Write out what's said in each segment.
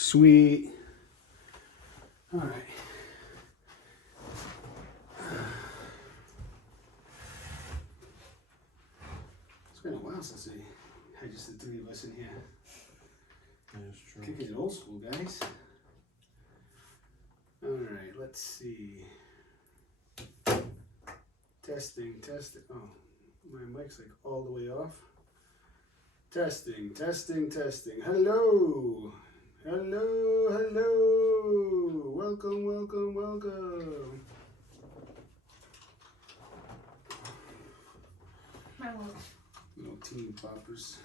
Sweet. All right. It's been a while since we had just the three of us in here. That's true. Kicking it old school, guys. All right, let's see. Testing. Oh, my mic's like all the way off. Testing. Hello. Welcome. Hello. Little team poppers.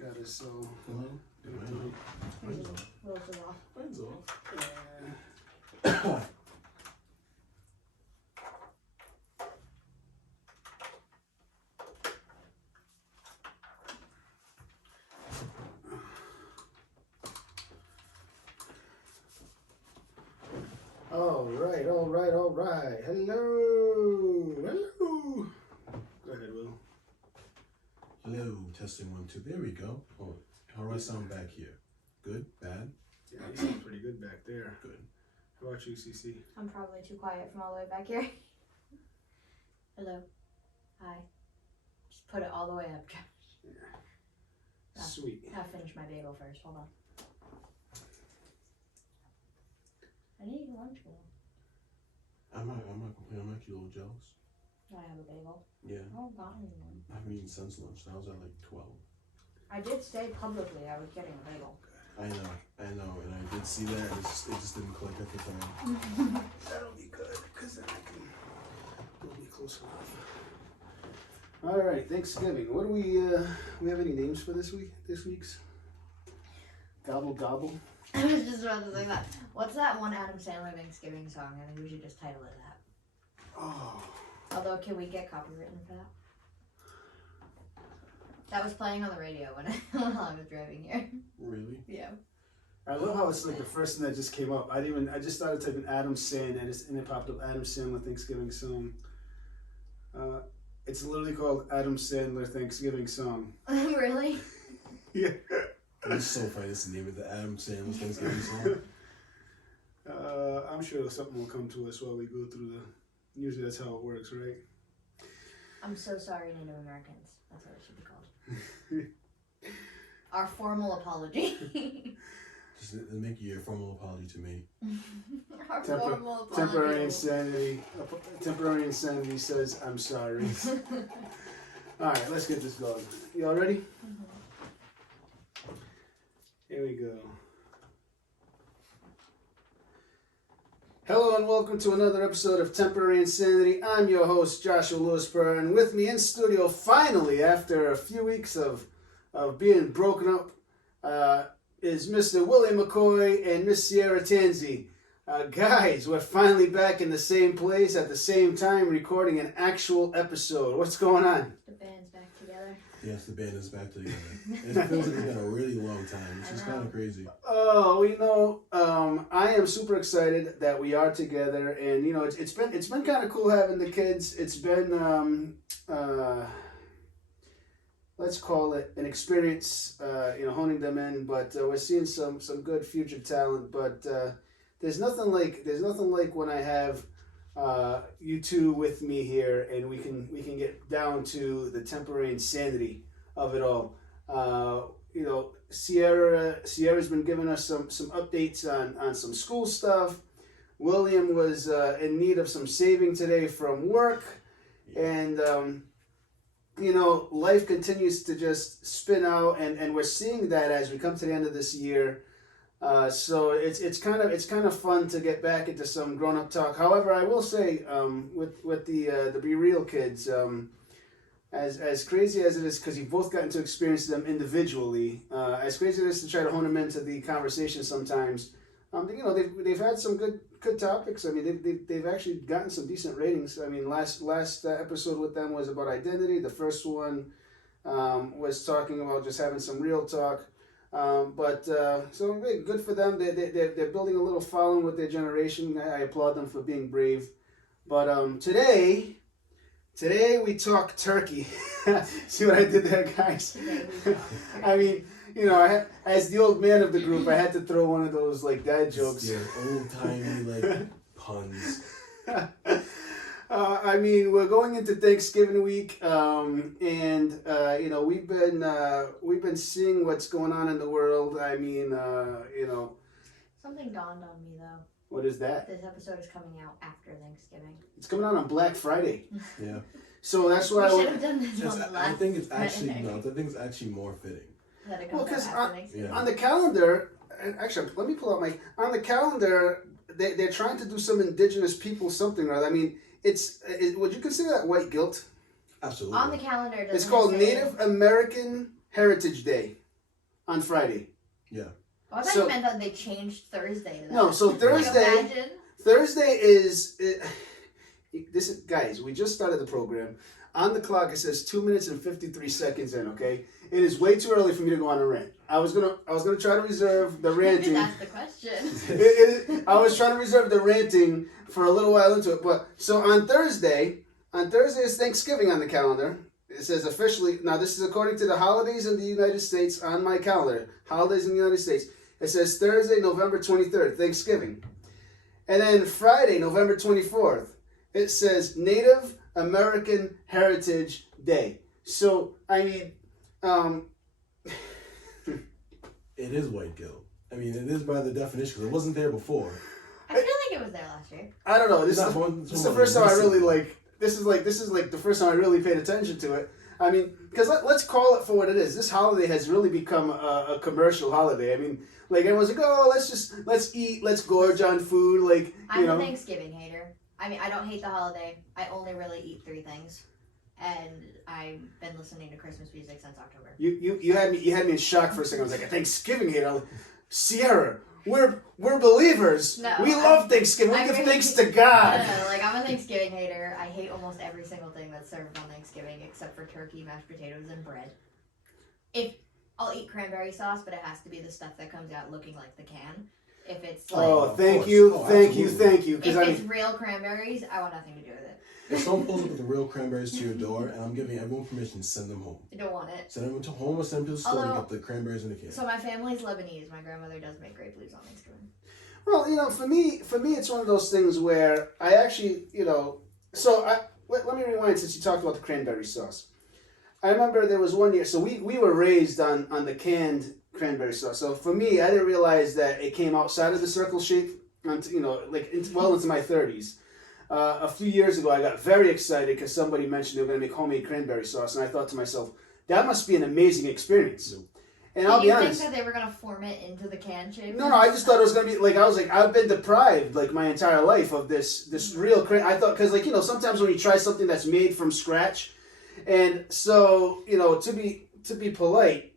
Got us all. Hello? Mine's off. Mine's off. All right. Hello. Go ahead, Will. Hello, testing 1, 2. There we go. Oh, how do I sound back here? Good? Bad? Yeah, you sound pretty good back there. Good. How about you, CC? I'm probably too quiet from all the way back here. Hello. Hi. Just put it all the way up, Josh. Yeah. Yeah. Sweet. I'll finish my bagel first. Hold on. I need a lunch bowl. I'm not complaining. I'm actually a little jealous. Do I have a bagel? Yeah. I don't got anyone. I haven't eaten since lunch. I was at like 12. I did say publicly I was getting a bagel. I know. And I did see that. It just didn't click at the time. That'll be good, because then I can we'll be close enough. All right, Thanksgiving. What do we have any names for this week's? Gobble gobble. I was just about to say that. What's that one Adam Sandler Thanksgiving song? I think we should just title it that. Oh. Although, can we get copywritten for that? That was playing on the radio when while I was driving here. Really? Yeah. I love how it's like the first thing that just came up. I just started typing Adam Sandler and it popped up Adam Sandler Thanksgiving song. It's literally called Adam Sandler Thanksgiving song. Really? Yeah. It's so funny. It's the name of the Adam Sandler Thanksgiving song. I'm sure something will come to us while we go through usually that's how it works, right? I'm so sorry, Native Americans. That's what it should be called. Our formal apology. Just make your formal apology to me. Our formal apology. Temporary insanity says, I'm sorry. All right, let's get this going. Y'all ready? Mm-hmm. Here we go. Hello and welcome to another episode of Temporary Insanity. I'm your host, Joshua Lewisper, and with me in studio, finally, after a few weeks of being broken up, is Mr. Willie McCoy and Miss Sierra Tanzi. Guys, we're finally back in the same place at the same time recording an actual episode. What's going on? The band's back together. Yes, the band is back together. It feels like it's been a really long time. It's just kind of crazy. Oh, I am super excited that we are together, and it's been kind of cool having the kids. It's been let's call it an experience, honing them in. But we're seeing some good future talent. But there's nothing like when I have you two with me here, and we can get down to the temporary insanity of it all. Sierra's been giving us some updates on some school stuff. William was in need of some saving today from work, and life continues to just spin out, and we're seeing that as we come to the end of this year. So it's kind of fun to get back into some grown up talk. However, I will say with the Be Real kids, as crazy as it is, because you've both gotten to experience them individually, as crazy as it is to try to hone them into the conversation sometimes, they've had some good topics. I mean, they've actually gotten some decent ratings. I mean, last episode with them was about identity. The first one was talking about just having some real talk. So good for them. They're building a little following with their generation. I applaud them for being brave. But today we talk turkey. See what I did there, guys? I mean, you know, as the old man of the group, I had to throw one of those like dad jokes. Yeah, old timey like puns. I mean, we're going into Thanksgiving week, and you know, we've been seeing what's going on in the world. I mean, you know, Something dawned on me though. what is that? This episode is coming out after Thanksgiving. It's coming out on Black Friday, Yeah. so that's We why should have done this It's, on the I last. think it's actually Friday. no. I think it's actually more fitting. That it Well, comes 'cause out after Thanksgiving. Yeah. on the calendar. And actually, let me pull out my on the calendar. They're trying to do some indigenous people something or other. I mean, would you consider that white guilt? Absolutely. On the calendar, doesn't It's called it say- Native American Heritage Day on Friday. Yeah. Oh, I thought So- you meant that they changed Thursday to that. No, so Like, Thursday. imagine. Thursday is this is, guys, we just started the program. On the clock it says 2 minutes and 53 seconds in, okay? It is way too early for me to go on a rant. I was gonna try to reserve the You ranting. didn't ask the question. I was trying to reserve the ranting for a little while into it. But so on Thursday is Thanksgiving on the calendar. It says officially, now this is according to the holidays in the United States on my calendar. Holidays in the United States. It says Thursday, November 23rd, Thanksgiving. And then Friday, November 24th, it says Native American Heritage Day. So, I mean, It is white guilt. I mean, it is by the definition because it wasn't there before. I feel like it was there last year. I don't know. This Not is one- the first time I really like. This is like the first time I really paid attention to it. I mean, because let's call it for what it is. This holiday has really become a commercial holiday. I mean, like everyone's like, oh, let's eat, let's gorge on food, like I'm you know. a Thanksgiving hater. I mean, I don't hate the holiday. I only really eat 3 things. And I've been listening to Christmas music since October. You had me in shock for a second. I was like, a Thanksgiving hater. I'm like, Sierra, we're believers. No, we love Thanksgiving. We I'm give really- thanks to God. No, like I'm a Thanksgiving hater. I hate almost every single thing that's served on Thanksgiving except for turkey, mashed potatoes, and bread. If I'll eat cranberry sauce, but it has to be the stuff that comes out looking like the can. If it's like Oh, Of thank course. you, Oh, thank you, absolutely. thank you. if Because I it's mean, real cranberries, I want nothing to do with it. If someone pulls up with the real cranberries to your door, and I'm giving everyone permission to send them home. I don't want it. Send them to home or send them to the store Although- to get the cranberries in the can. So my family's Lebanese. My grandmother does make grape leaves on Thanksgiving. well, you know, for me, it's one of those things where I actually, you know, so let me rewind since you talked about the cranberry sauce. I remember there was one year, so we were raised on the canned cranberry sauce. So for me, I didn't realize that it came outside of the circle shape until, you know, like well into my 30s. A few years ago, I got very excited because somebody mentioned they were going to make homemade cranberry sauce, and I thought to myself, that must be an amazing experience. And I'll Did be you honest. think that they were gonna form it into the can shape? No, I just thought it was gonna be like I was like I've been deprived like my entire life of this real. I thought because like you know sometimes when you try something that's made from scratch, and so you know to be polite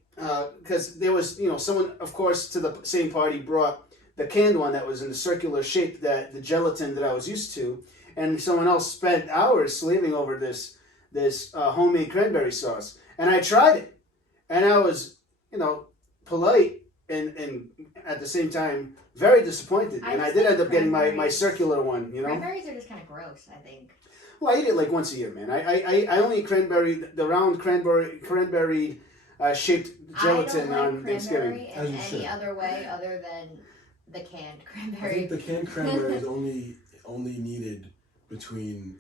because there was you know someone of course to the same party brought the canned one that was in the circular shape that the gelatin that I was used to, and someone else spent hours slaving over this homemade cranberry sauce, and I tried it, and I was you know polite and at the same time very disappointed, I and I just did think end up getting my cranberries- circular one, you know. Cranberries are just kind of gross, I think. Well, I eat it like once a year, man. I only eat the round cranberry shaped gelatin I don't on like Thanksgiving. cranberry As in you any should. other way other than the canned I cranberry. think the canned cranberry is only needed between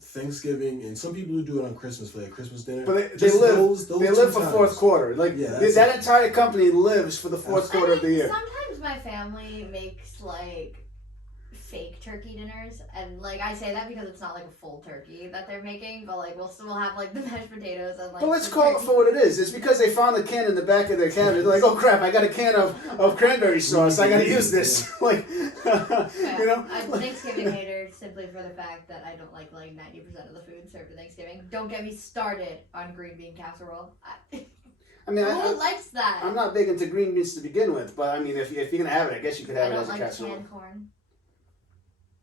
Thanksgiving and some people who do it on Christmas for like Christmas dinner. But they Just live those they two live for times. fourth quarter. Like Yeah, that's that it. entire company lives for the fourth quarter of the year. Sometimes my family makes like fake turkey dinners, and like I say that because it's not like a full turkey that they're making, but like we'll still have like the mashed potatoes and like. But let's the call it turkey. for what it is. It's because they found the can in the back of their cabinet. They're like, oh crap, I got a can of cranberry sauce. I got to use this. Like, Yeah, you know. I'm a Thanksgiving hater simply for the fact that I don't like 90% of the food served at Thanksgiving. Don't get me started on green bean casserole. I mean, Who likes that? I'm not big into green beans to begin with, but I mean, if you're gonna have it, I guess you could have I it don't as a like casserole. canned corn.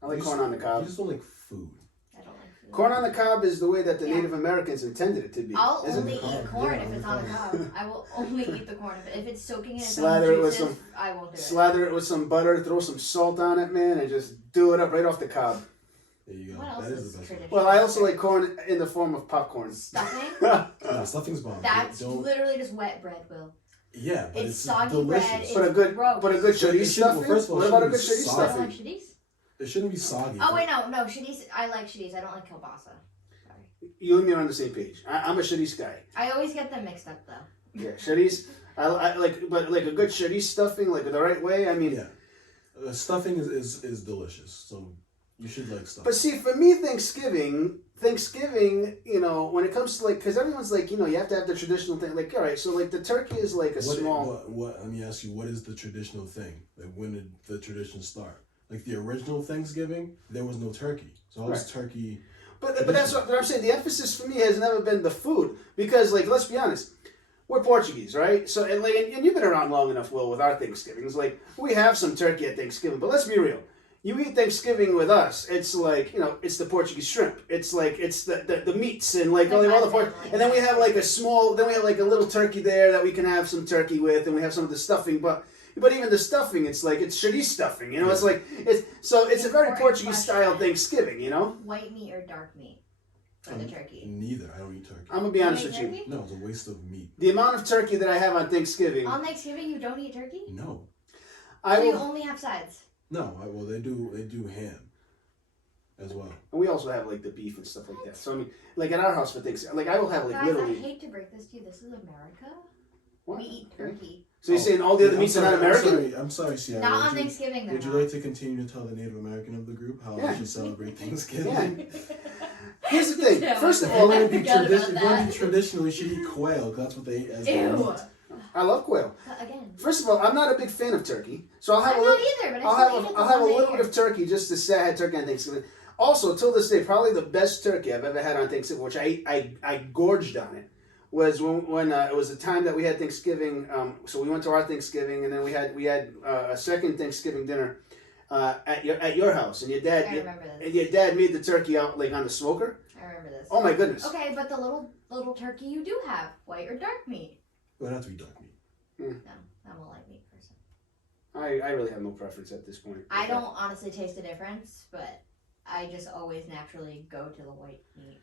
I like You corn just- on the cob. You just don't like food. I don't like food. Corn on the cob is the way that the Yeah. Native Americans intended it to be. I'll isn't only it? eat Cob, corn yeah, if it's on on the the cob. cob. I will only eat the corn if it's soaking in its Slather own it with juices. some- I won't do it. Slather it with some butter, throw some salt on it, man, and just do it up right off the cob. There you go. What else That is is the best one. traditional? Well, I also like corn in the form of popcorn. Stuffing. No, stuffing's bomb. That's Don't. literally just wet bread, Will. Yeah, but It's it's soggy delicious. bread. It's But a good, gross. but a good It shitty shouldn't- stuffing. well, first of all, What it about a good shouldn't be shitty soggy. I don't stuffing? like shitties. It shouldn't be soggy. Oh wait, no, shitties. I like shitties. I don't like kielbasa. Sorry. You and me are on the same page. I'm a shitties guy. I always get them mixed up though. Yeah, shitties. I like, but like a good shitty stuffing, like the right way. I mean, Yeah. Stuffing is delicious, so you should like stuffing. but see, for me, Thanksgiving, you know, when it comes to like, because everyone's like, you know, you have to have the traditional thing. Like, all right, so like the turkey is like a small. What? Let me ask you, what is the traditional thing? Like, when did the tradition start? Like the original Thanksgiving, there was no turkey, so how was turkey? But that's what I'm saying. The emphasis for me has never been the food, because like, let's be honest, we're Portuguese, right? So and like, and you've been around long enough, Will, with our Thanksgivings. Like, we have some turkey at Thanksgiving, but let's be real. You eat Thanksgiving with us, it's like, you know, it's the Portuguese shrimp. It's like, it's the meats and like all the pork. And then we have like a little turkey there that we can have some turkey with, and we have some of the stuffing. But even the stuffing, it's like, it's shitty stuffing, you know? It's like, it's a very Portuguese style Thanksgiving, you know? White meat or dark meat for the turkey? Neither. I don't eat turkey. I'm gonna be honest with you. Turkey? No, it's a waste of meat. The amount of turkey that I have on Thanksgiving, On Thanksgiving, you don't eat turkey? No. So you only have sides? No. Well, they do ham as well. and we also have like the beef and stuff like that. So I mean, like at our house for Thanksgiving, like I will have like Guys, literally. I hate to break this to you. This is America. What? We eat turkey. So you're saying all the other meats are not American? I'm sorry, Sierra. Not on Thanksgiving, they're Would you not. like to continue to tell the Native American of the group how Yeah. we should celebrate Thanksgiving? Yeah. Here's the thing. Yeah, First of If you all, want to be Forgot about if you want to be traditional, you should eat quail. 'Cause that's what they eat as their Ew. meat. I love quail. Again. First of all, I'm not a big fan of turkey, so I'll have I'm a not little. either, but I'll I still eat it have a one day little a bit of turkey just to say I had turkey on Thanksgiving. Also, till this day, probably the best turkey I've ever had on Thanksgiving, which I gorged on it, was when it was the time that we had Thanksgiving. So we went to our Thanksgiving, and then we had a second Thanksgiving dinner at your house, and your dad. I remember this. And your dad made the turkey out like on the smoker. I remember this. Oh my goodness! Okay, but the little turkey you do have, white or dark meat? It would have to be dark meat. No, I'm a light meat person. I really have no preference at this point. I don't honestly taste a difference, but I just always naturally go to the white meat.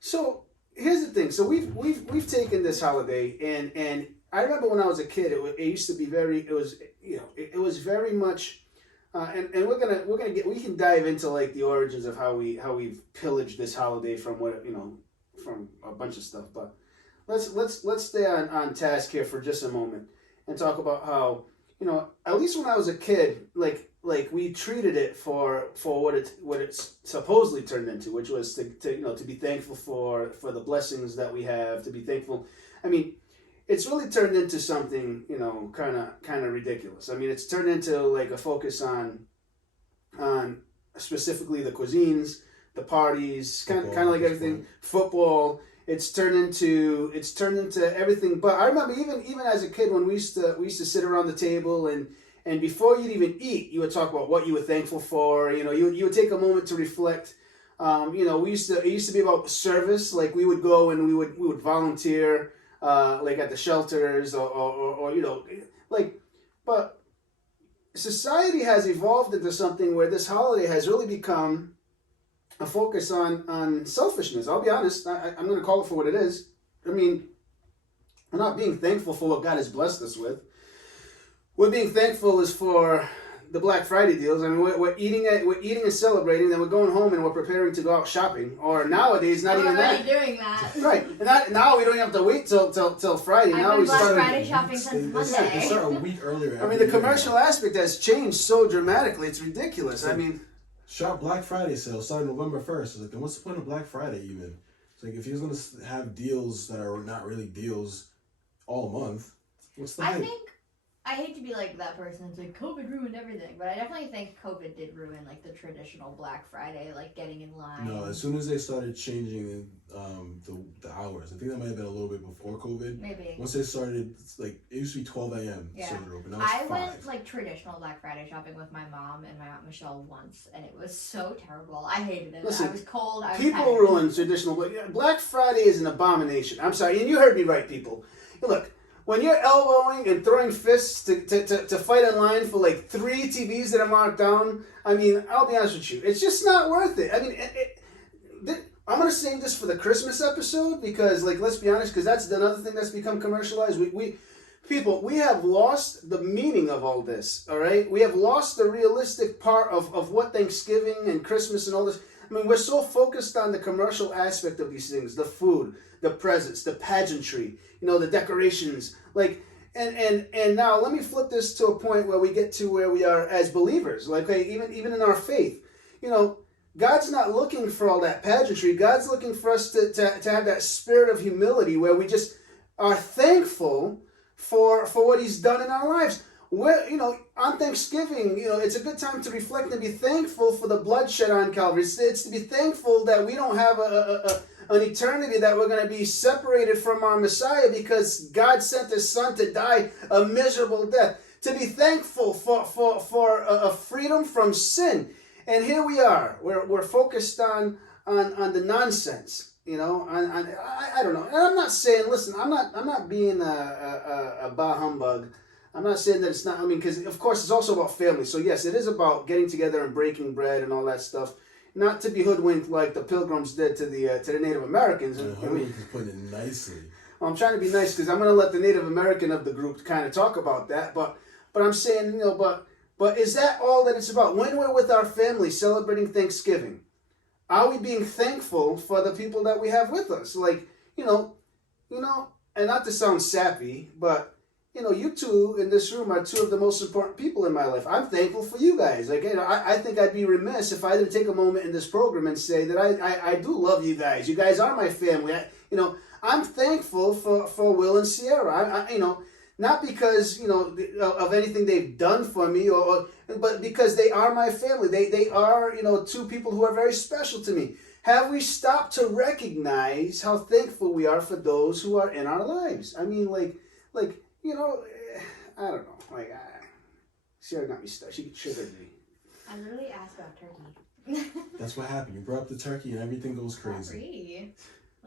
So here's the thing. So we've taken this holiday, and I remember when I was a kid, it used to be it was very much, and we can dive into like the origins of how we've pillaged this holiday from from a bunch of stuff, but let's stay on task here for just a moment and talk about how, at least when I was a kid, like we treated it for what it's supposedly turned into, which was to be thankful for the blessings that we have, to be thankful. I mean, it's really turned into something, kind of ridiculous. I mean, it's turned into like a focus on specifically the cuisines, the parties, kind of like everything, football. It's turned into everything. But I remember even as a kid when we used to sit around the table and before you'd even eat, you would talk about what you were thankful for. You would take a moment to reflect. It used to be about service. Like we would go and we would volunteer, like at the shelters or but society has evolved into something where this holiday has really become a focus on selfishness. I'll be honest. I'm going to call it for what it is. I mean, we're not being thankful for what God has blessed us with. We're being thankful is for the Black Friday deals. I mean, we're eating and celebrating, then we're going home and we're preparing to go out shopping. Or nowadays, not even that. Doing that. Right. And now we don't even have to wait till Friday. I've now been we Black start. Friday shopping since They Monday. start a week earlier. I mean, the commercial aspect has changed so dramatically. It's ridiculous. I mean, Shop Black Friday sale starting November 1st. It's like, then what's the point of Black Friday even? It's like, if he's going to have deals that are not really deals all month, what's the hype? I hate to be like that person who's like, COVID ruined everything, but I definitely think COVID did ruin like the traditional Black Friday, like getting in line. No, as soon as they started changing the hours, I think that might have been a little bit before COVID. Maybe. Once they started, it used to be 12 a.m. Yeah. stores were open. Now it's I 5. went like traditional Black Friday shopping with my mom and my Aunt Michelle once, and it was so terrible. I hated it. Listen, I was cold. I was people tired. ruin traditional Black Friday is an abomination. I'm sorry, and you heard me right, people. Look, when you're elbowing and throwing fists to fight in line for like 3 TVs that are marked down, I mean, I'll be honest with you, it's just not worth it. I mean, I'm gonna save this for the Christmas episode because, like, let's be honest, because that's another thing that's become commercialized. We have lost the meaning of all this, all right? We have lost the realistic part of what Thanksgiving and Christmas and all this. I mean, we're so focused on the commercial aspect of these things, the food, the presents, the pageantry, the decorations. Like, and now let me flip this to a point where we get to where we are as believers. Like, okay, even in our faith, God's not looking for all that pageantry. God's looking for us to have that spirit of humility where we just are thankful for what he's done in our lives. On Thanksgiving, it's a good time to reflect and be thankful for the bloodshed on Calvary. It's to be thankful that we don't have an eternity that we're going to be separated from our Messiah because God sent his son to die a miserable death. To be thankful for a freedom from sin. And here we are. We're focused on the nonsense. I don't know. And I'm not saying, listen, I'm not being a bah humbug. I'm not saying that it's not, because of course it's also about family. So yes, it is about getting together and breaking bread and all that stuff. Not to be hoodwinked like the Pilgrims did to the Native Americans. Hoodwink is putting it nicely. Well, I'm trying to be nice because I'm going to let the Native American of the group kind of talk about that. But I'm saying, but is that all that it's about? When we're with our family celebrating Thanksgiving, are we being thankful for the people that we have with us? Like, and not to sound sappy, but, you two in this room are two of the most important people in my life. I'm thankful for you guys. Like, I think I'd be remiss if I didn't take a moment in this program and say that I do love you guys. You guys are my family. I'm thankful for Will and Sierra. Not because, of anything they've done for me, but because they are my family. They are, two people who are very special to me. Have we stopped to recognize how thankful we are for those who are in our lives? I mean, I don't know. Sierra got me stuck. She triggered me. I literally asked about turkey. That's what happened. You brought up the turkey and everything goes crazy.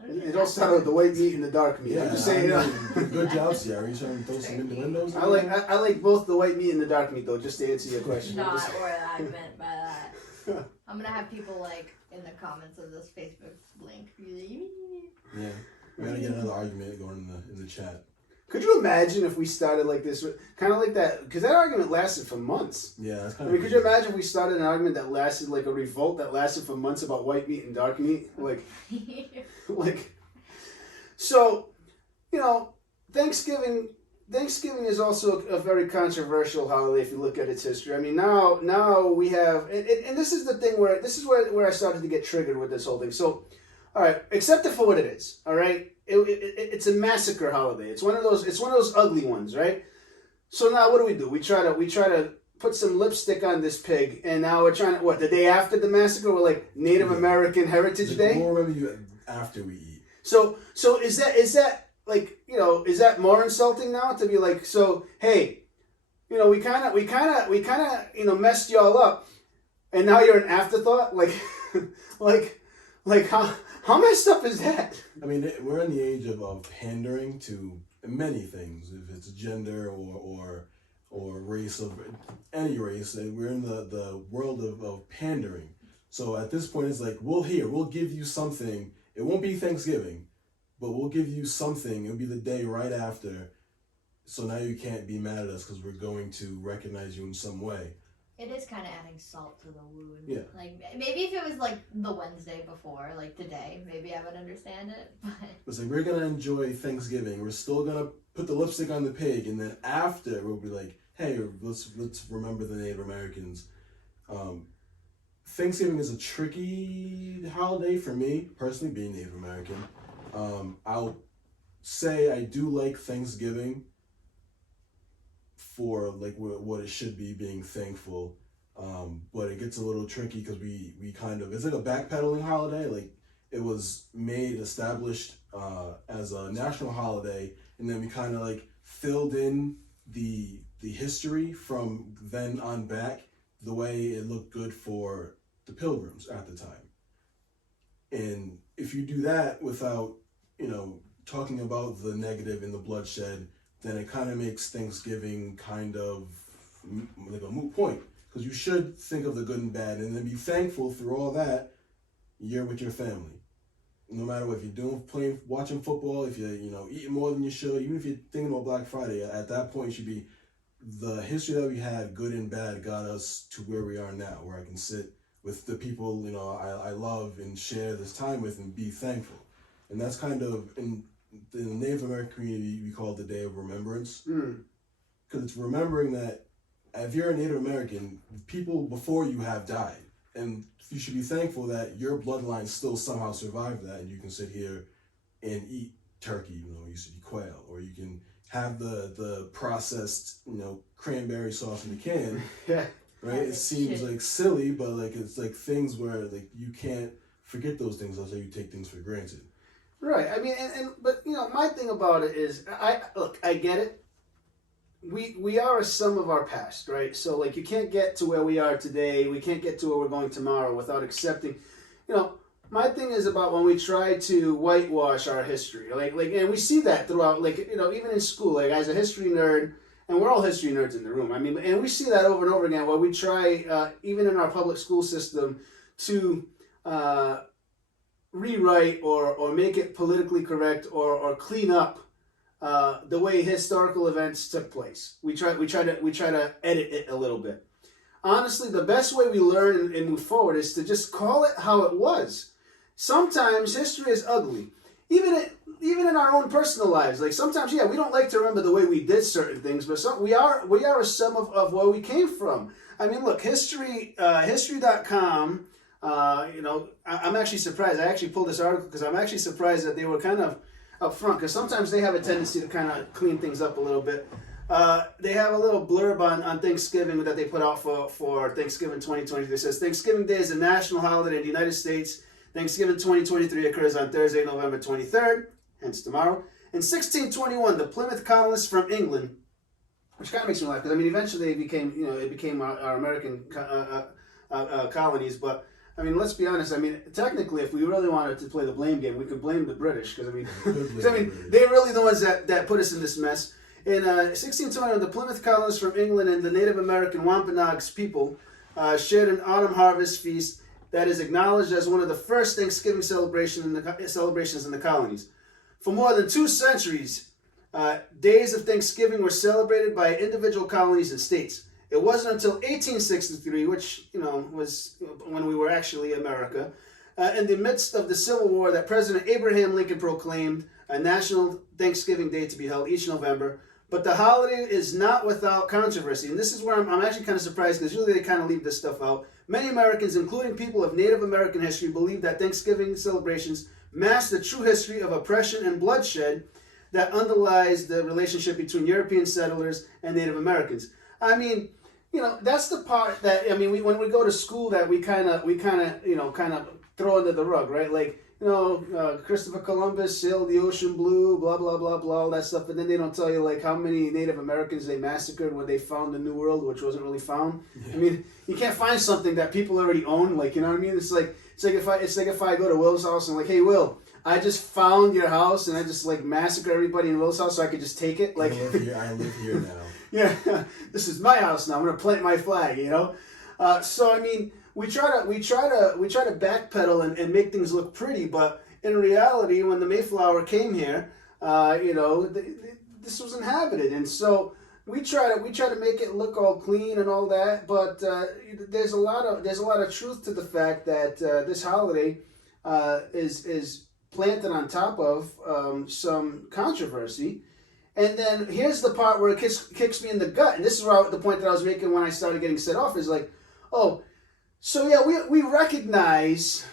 It all started with the white meat and the dark meat. Yeah, I'm just saying. Good job, Sierra. You trying to throw some innuendos? I like both the white meat and the dark meat, though, just to answer your question. Not what I meant by that. I'm gonna have people in the comments of this Facebook link. Yeah, we're gonna get another argument going in the chat. Could you imagine if we started like this, kind of like that? Because that argument lasted for months. Yeah, that's kind of. Could you imagine if we started an argument that lasted like a revolt that lasted for months about white meat and dark meat? So, Thanksgiving is also a very controversial holiday if you look at its history. I mean, now we have, and this is the thing where I started to get triggered with this whole thing. So, all right, accept it for what it is. All right, it's a massacre holiday. It's one of those ugly ones, right? So now what do? We try to put some lipstick on this pig, and now we're trying to the day after the massacre, we're like Native American Heritage Day. We'll remember you after we eat. So is that like, is that more insulting now to be like, so hey, we kind of messed y'all up, and now you're an afterthought? Like how messed up is that? I mean, we're in the age of pandering to many things. If it's gender or race of any race, we're in the world of pandering. So at this point, it's like, we'll give you something. It won't be Thanksgiving, but we'll give you something. It'll be the day right after. So now you can't be mad at us because we're going to recognize you in some way. It is kind of adding salt to the wound. Yeah. Like, maybe if it was like the Wednesday before, like today, maybe I would understand it. But it's like, we're going to enjoy Thanksgiving. We're still going to put the lipstick on the pig. And then after, we'll be like, hey, let's remember the Native Americans. Thanksgiving is a tricky holiday for me, personally, being Native American. I'll say I do like Thanksgiving for like what it should be, being thankful. But it gets a little tricky because we kind of, it's like a backpedaling holiday. Like, it was established as a national holiday, and then we kind of like filled in the history from then on back the way it looked good for the Pilgrims at the time. And if you do that without, talking about the negative and the bloodshed, then it kind of makes Thanksgiving kind of like a moot point. Because you should think of the good and bad and then be thankful through all that you're with your family. no matter what, if you're watching football, if you're, eating more than you should, even if you're thinking about Black Friday, at that point, it should be the history that we had, good and bad, got us to where we are now, where I can sit with the people, I love and share this time with and be thankful. And that's kind of, in the Native American community, we call it the Day of Remembrance. Because it's remembering that if you're a Native American, people before you have died. And you should be thankful that your bloodline still somehow survived that, and you can sit here and eat turkey, you used to eat quail, or you can have the processed, cranberry sauce in the can. Yeah. Right? It seems like silly, but like it's like things where like you can't forget those things, that's how you take things for granted. Right. I mean, but my thing about it is, I get it. We are a sum of our past, right? So like you can't get to where we are today, we can't get to where we're going tomorrow without accepting, my thing is about when we try to whitewash our history, like, and we see that throughout, like, even in school, like as a history nerd, and we're all history nerds in the room. I mean, and we see that over and over again where we try, even in our public school system, to rewrite or make it politically correct or clean up the way historical events took place. We try to edit it a little bit. Honestly, the best way we learn and move forward is to just call it how it was. Sometimes history is ugly, even in our own personal lives. Like sometimes, we don't like to remember the way we did certain things, but we are a sum of where we came from. I mean, look, history.com. I'm actually surprised. I actually pulled this article because I'm actually surprised that they were kind of up front, because sometimes they have a tendency to kind of clean things up a little bit. They have a little blurb on Thanksgiving that they put out for Thanksgiving 2023. It says, Thanksgiving Day is a national holiday in the United States. Thanksgiving 2023 occurs on Thursday, November 23rd, hence tomorrow. In 1621, the Plymouth colonists from England, which kind of makes me laugh, because I mean, eventually it became our American colonies, but I mean, let's be honest. I mean, technically, if we really wanted to play the blame game, we could blame the British, because they're really the ones that put us in this mess. In 1620, the Plymouth colonists from England and the Native American Wampanoags people shared an autumn harvest feast that is acknowledged as one of the first Thanksgiving celebrations in the colonies. For more than 2 centuries, days of Thanksgiving were celebrated by individual colonies and states. It wasn't until 1863, which was when we were actually America, in the midst of the Civil War, that President Abraham Lincoln proclaimed a national Thanksgiving Day to be held each November. But the holiday is not without controversy, and this is where I'm actually kind of surprised, because usually they kind of leave this stuff out. Many Americans, including people of Native American history, believe that Thanksgiving celebrations mask the true history of oppression and bloodshed that underlies the relationship between European settlers and Native Americans. I mean, that's the part that, I mean, when we go to school, that we kind of throw under the rug, right? Like, Christopher Columbus sailed the ocean blue, blah, blah, blah, blah, all that stuff. And then they don't tell you, like, how many Native Americans they massacred when they found the New World, which wasn't really found. Yeah. I mean, you can't find something that people already own, like, you know what I mean? It's like if I go to Will's house and I'm like, hey, Will, I just found your house and I just, like, massacre everybody in Will's house so I could just take it. Like, I live here now. Yeah, this is my house now. I'm gonna plant my flag, So I mean, we try to backpedal and make things look pretty, but in reality, when the Mayflower came here, this was inhabited, and so we try to make it look all clean and all that. But there's a lot of truth to the fact that this holiday is planted on top of some controversy. And then here's the part where it kicks me in the gut, and this is the point that I was making when I started getting set off, is like, oh, so yeah, we recognize,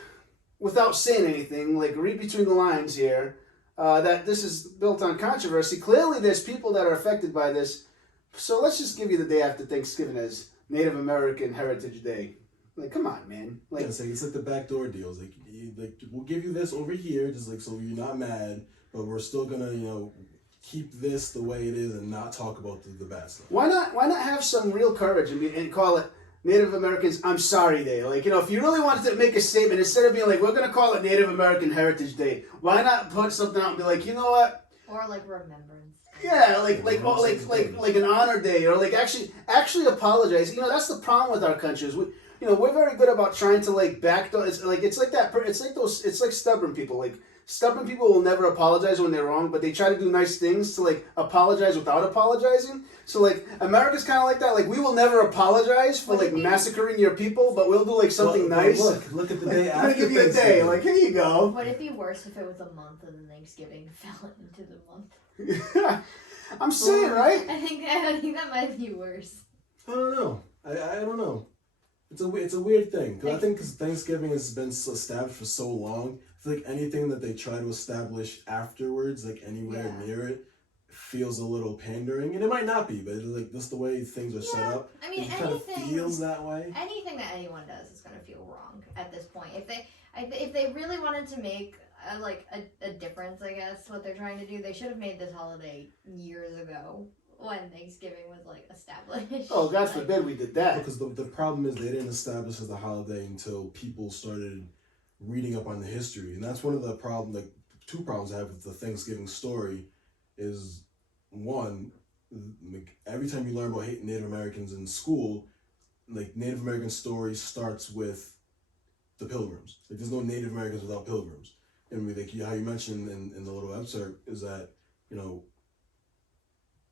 without saying anything, like read between the lines here, that this is built on controversy. Clearly there's people that are affected by this, so let's just give you the day after Thanksgiving as Native American Heritage Day. Like, come on, man. Like, it's like the backdoor deals. Like we'll give you this over here, just like so you're not mad, but we're still gonna, keep this the way it is and not talk about the bad stuff. Why not have some real courage and call it Native Americans I'm Sorry Day? Like, if you really wanted to make a statement, instead of being like, we're going to call it Native American Heritage Day, why not put something out and be like, you know what? Or like remembrance. Yeah, like an honor day, or like actually apologize. That's the problem with our country is we we're very good about trying to like backdoor. It's like that. It's like stubborn people. Like stubborn people will never apologize when they're wrong, but they try to do nice things to like apologize without apologizing. So like America's kind of like that. Like we will never apologize for like massacring your people, but we'll do like something nice. Look at the day after. I'm gonna give you a day. Like here you go. Would it be worse if it was a month and then Thanksgiving fell into the month? I'm saying, right? I think that might be worse. I don't know. I don't know. It's a weird thing because I think because Thanksgiving has been established for so long, I feel like anything that they try to establish afterwards, like anywhere near it, feels a little pandering, and it might not be, but it's like just the way things are set up. I mean, it kind of feels that way. Anything that anyone does is going to feel wrong at this point. If they really wanted to make a difference, I guess what they're trying to do, they should have made this holiday years ago when Thanksgiving was like established. Oh, God forbid we did that. Because the problem is they didn't establish as a holiday until people started reading up on the history, and that's one of the two problems I have with the Thanksgiving story is. One, every time you learn about Native Americans in school, like Native American story starts with the Pilgrims. Like there's no Native Americans without Pilgrims. And like how you mentioned in the little excerpt is that,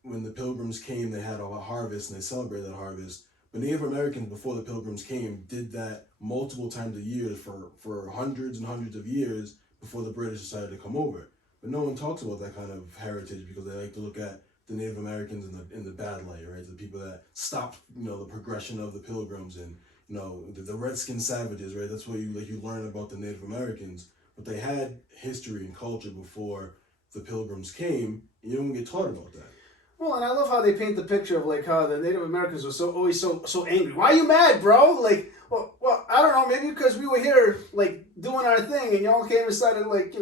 when the Pilgrims came, they had a harvest and they celebrated that harvest. But Native Americans before the Pilgrims came did that multiple times a year for hundreds and hundreds of years before the British decided to come over. But no one talks about that kind of heritage because they like to look at the Native Americans in the bad light, right? The people that stopped, the progression of the Pilgrims and, the Redskin savages, right? That's what you learn about the Native Americans. But they had history and culture before the Pilgrims came, and you don't get taught about that. Well, and I love how they paint the picture of like how the Native Americans were always so angry. Why are you mad, bro? Like, well, I don't know, maybe because we were here like doing our thing, and y'all came and started like,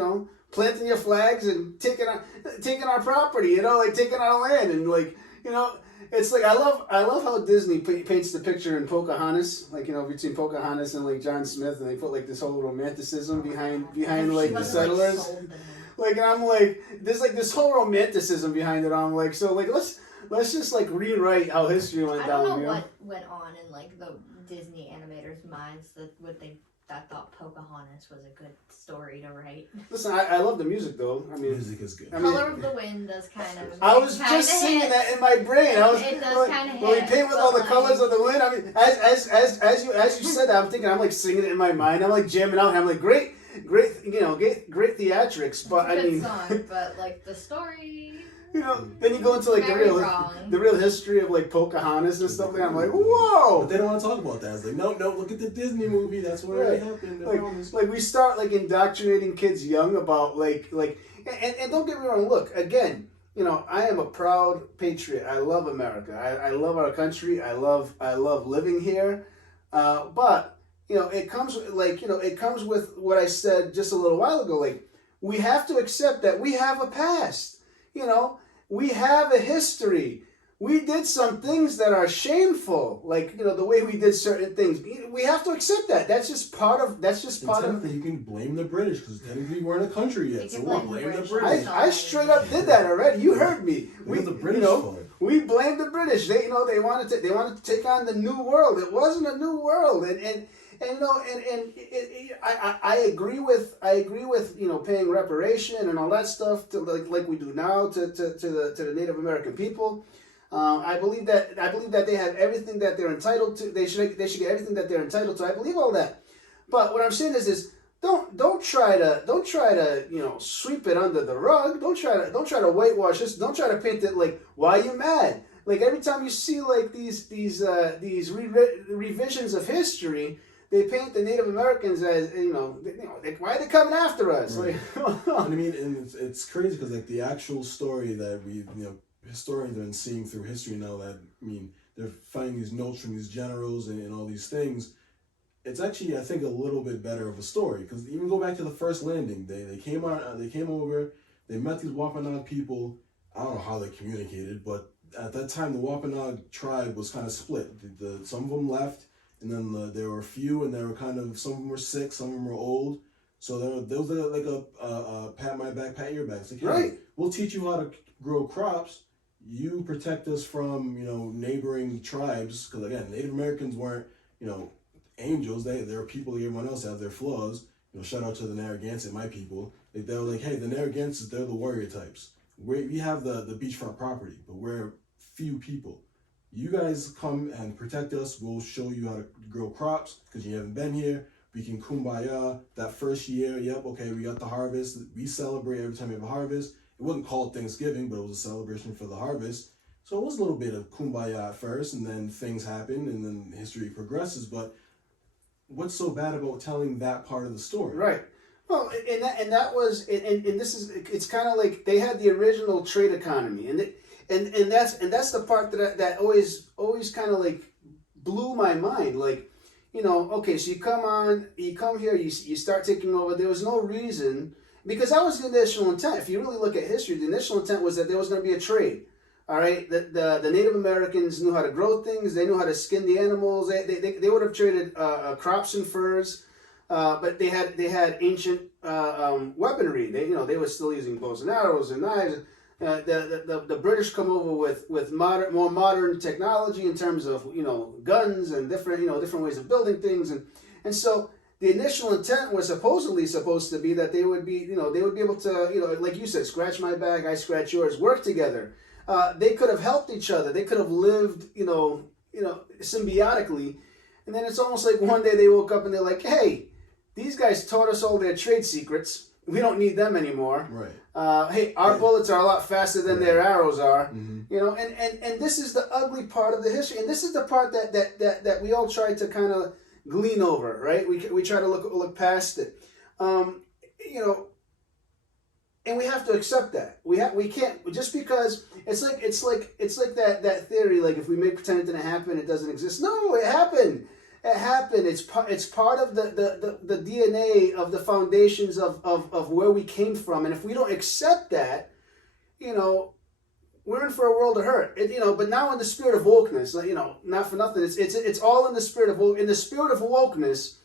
planting your flags and taking our property, like taking our land, and like, it's like I love how Disney paints the picture in Pocahontas, like between Pocahontas and like John Smith, and they put like this whole romanticism behind like the settlers, like, and I'm like, there's like this whole romanticism behind it. I'm like, so like let's just like rewrite how history went down. I don't know what went on in like the Disney animators' minds that thought Pocahontas was a good story to write. Listen, I love the music though. I mean, music is good. Color of the Wind does kind of. I was just singing that in my brain. It does kind of. When we paint with all the colors of the wind. I mean, as you said that, I'm thinking I'm like singing it in my mind. I'm like jamming out. And I'm like great theatrics. But It's a I good mean, song, but like the story. Then you go into like the real history of like Pocahontas and stuff. And I'm like, whoa! But they don't want to talk about that. It's like, no, look at the Disney movie. That's what really happened. Like we start like indoctrinating kids young about like and don't get me wrong. Look, again, I am a proud patriot. I love America. I love our country. I love living here. But it comes with what I said just a little while ago. Like we have to accept that we have a past. We have a history. We did some things that are shameful, like the way we did certain things. We have to accept that. That's just part of. You can blame the British because technically we weren't a country yet, so we'll blame the British. I straight up did that already. You heard me. We the British fault. We blamed the British. They wanted to take on the new world. It wasn't a new world, and I agree with paying reparation and all that stuff to like we do now to the Native American people. I believe that they have everything that they're entitled to. They should get everything that they're entitled to. I believe all that. But what I'm saying is don't try to sweep it under the rug. Don't try to whitewash this. Don't try to paint it like, why are you mad? Like every time you see like these revisions of history, they paint the Native Americans as why are they coming after us? Right. Like, I mean, and it's crazy because like the actual story that we historians have been seeing through history now, that they're finding these notes from these generals and all these things. It's actually, I think, a little bit better of a story because even go back to the first landing. They came over, they met these Wampanoag people. I don't know how they communicated, but at that time the Wampanoag tribe was kind of split. Some of them left. And then there were a few, and they were some of them were sick, some of them were old. So there was like a pat my back, pat your back. It's like, hey, we'll teach you how to grow crops. You protect us from, neighboring tribes. Because again, Native Americans weren't, angels. They're people like everyone else, have their flaws. Shout out to the Narragansett, my people. They're like, hey, the Narragansetts, they're the warrior types. We have the beachfront property, but we're few people. You guys come and protect us. We'll show you how to grow crops because you haven't been here. We can kumbaya that first year. Yep, okay, we got the harvest. We celebrate every time we have a harvest. It wasn't called Thanksgiving, but it was a celebration for the harvest. So it was a little bit of kumbaya at first, and then things happen, and then history progresses. But what's so bad about telling that part of the story? Right. Well, and that was, and this is, it's kind of like they had the original trade economy, and that's the part that always kind of like blew my mind. Like, okay, so you come here, you start taking over. There was no reason, because that was the initial intent. If you really look at history, the initial intent was that there was going to be a trade. All right, the Native Americans knew how to grow things. They knew how to skin the animals. They would have traded crops and furs, but they had ancient weaponry. They were still using bows and arrows and knives. The British come over with more modern technology in terms of guns and different ways of building things, and so the initial intent was supposed to be that they would be able to like you said, scratch my back, I scratch yours, work together. They could have helped each other. They could have lived, symbiotically. And then it's almost like one day they woke up and they're like, hey, these guys taught us all their trade secrets. We don't need them anymore. Right. Hey, our bullets are a lot faster than their arrows are. Mm-hmm. And this is the ugly part of the history. And this is the part that we all try to kind of glean over, right? We try to look past it. And we have to accept that. We can't, just because it's like that theory, like if we make pretend it didn't happen, it doesn't exist. No, it happened. It happened. It's part of the DNA of the foundations of where we came from. And if we don't accept that, we're in for a world of hurt. But now in the spirit of wokeness, not for nothing, it's all in the spirit of wokeness.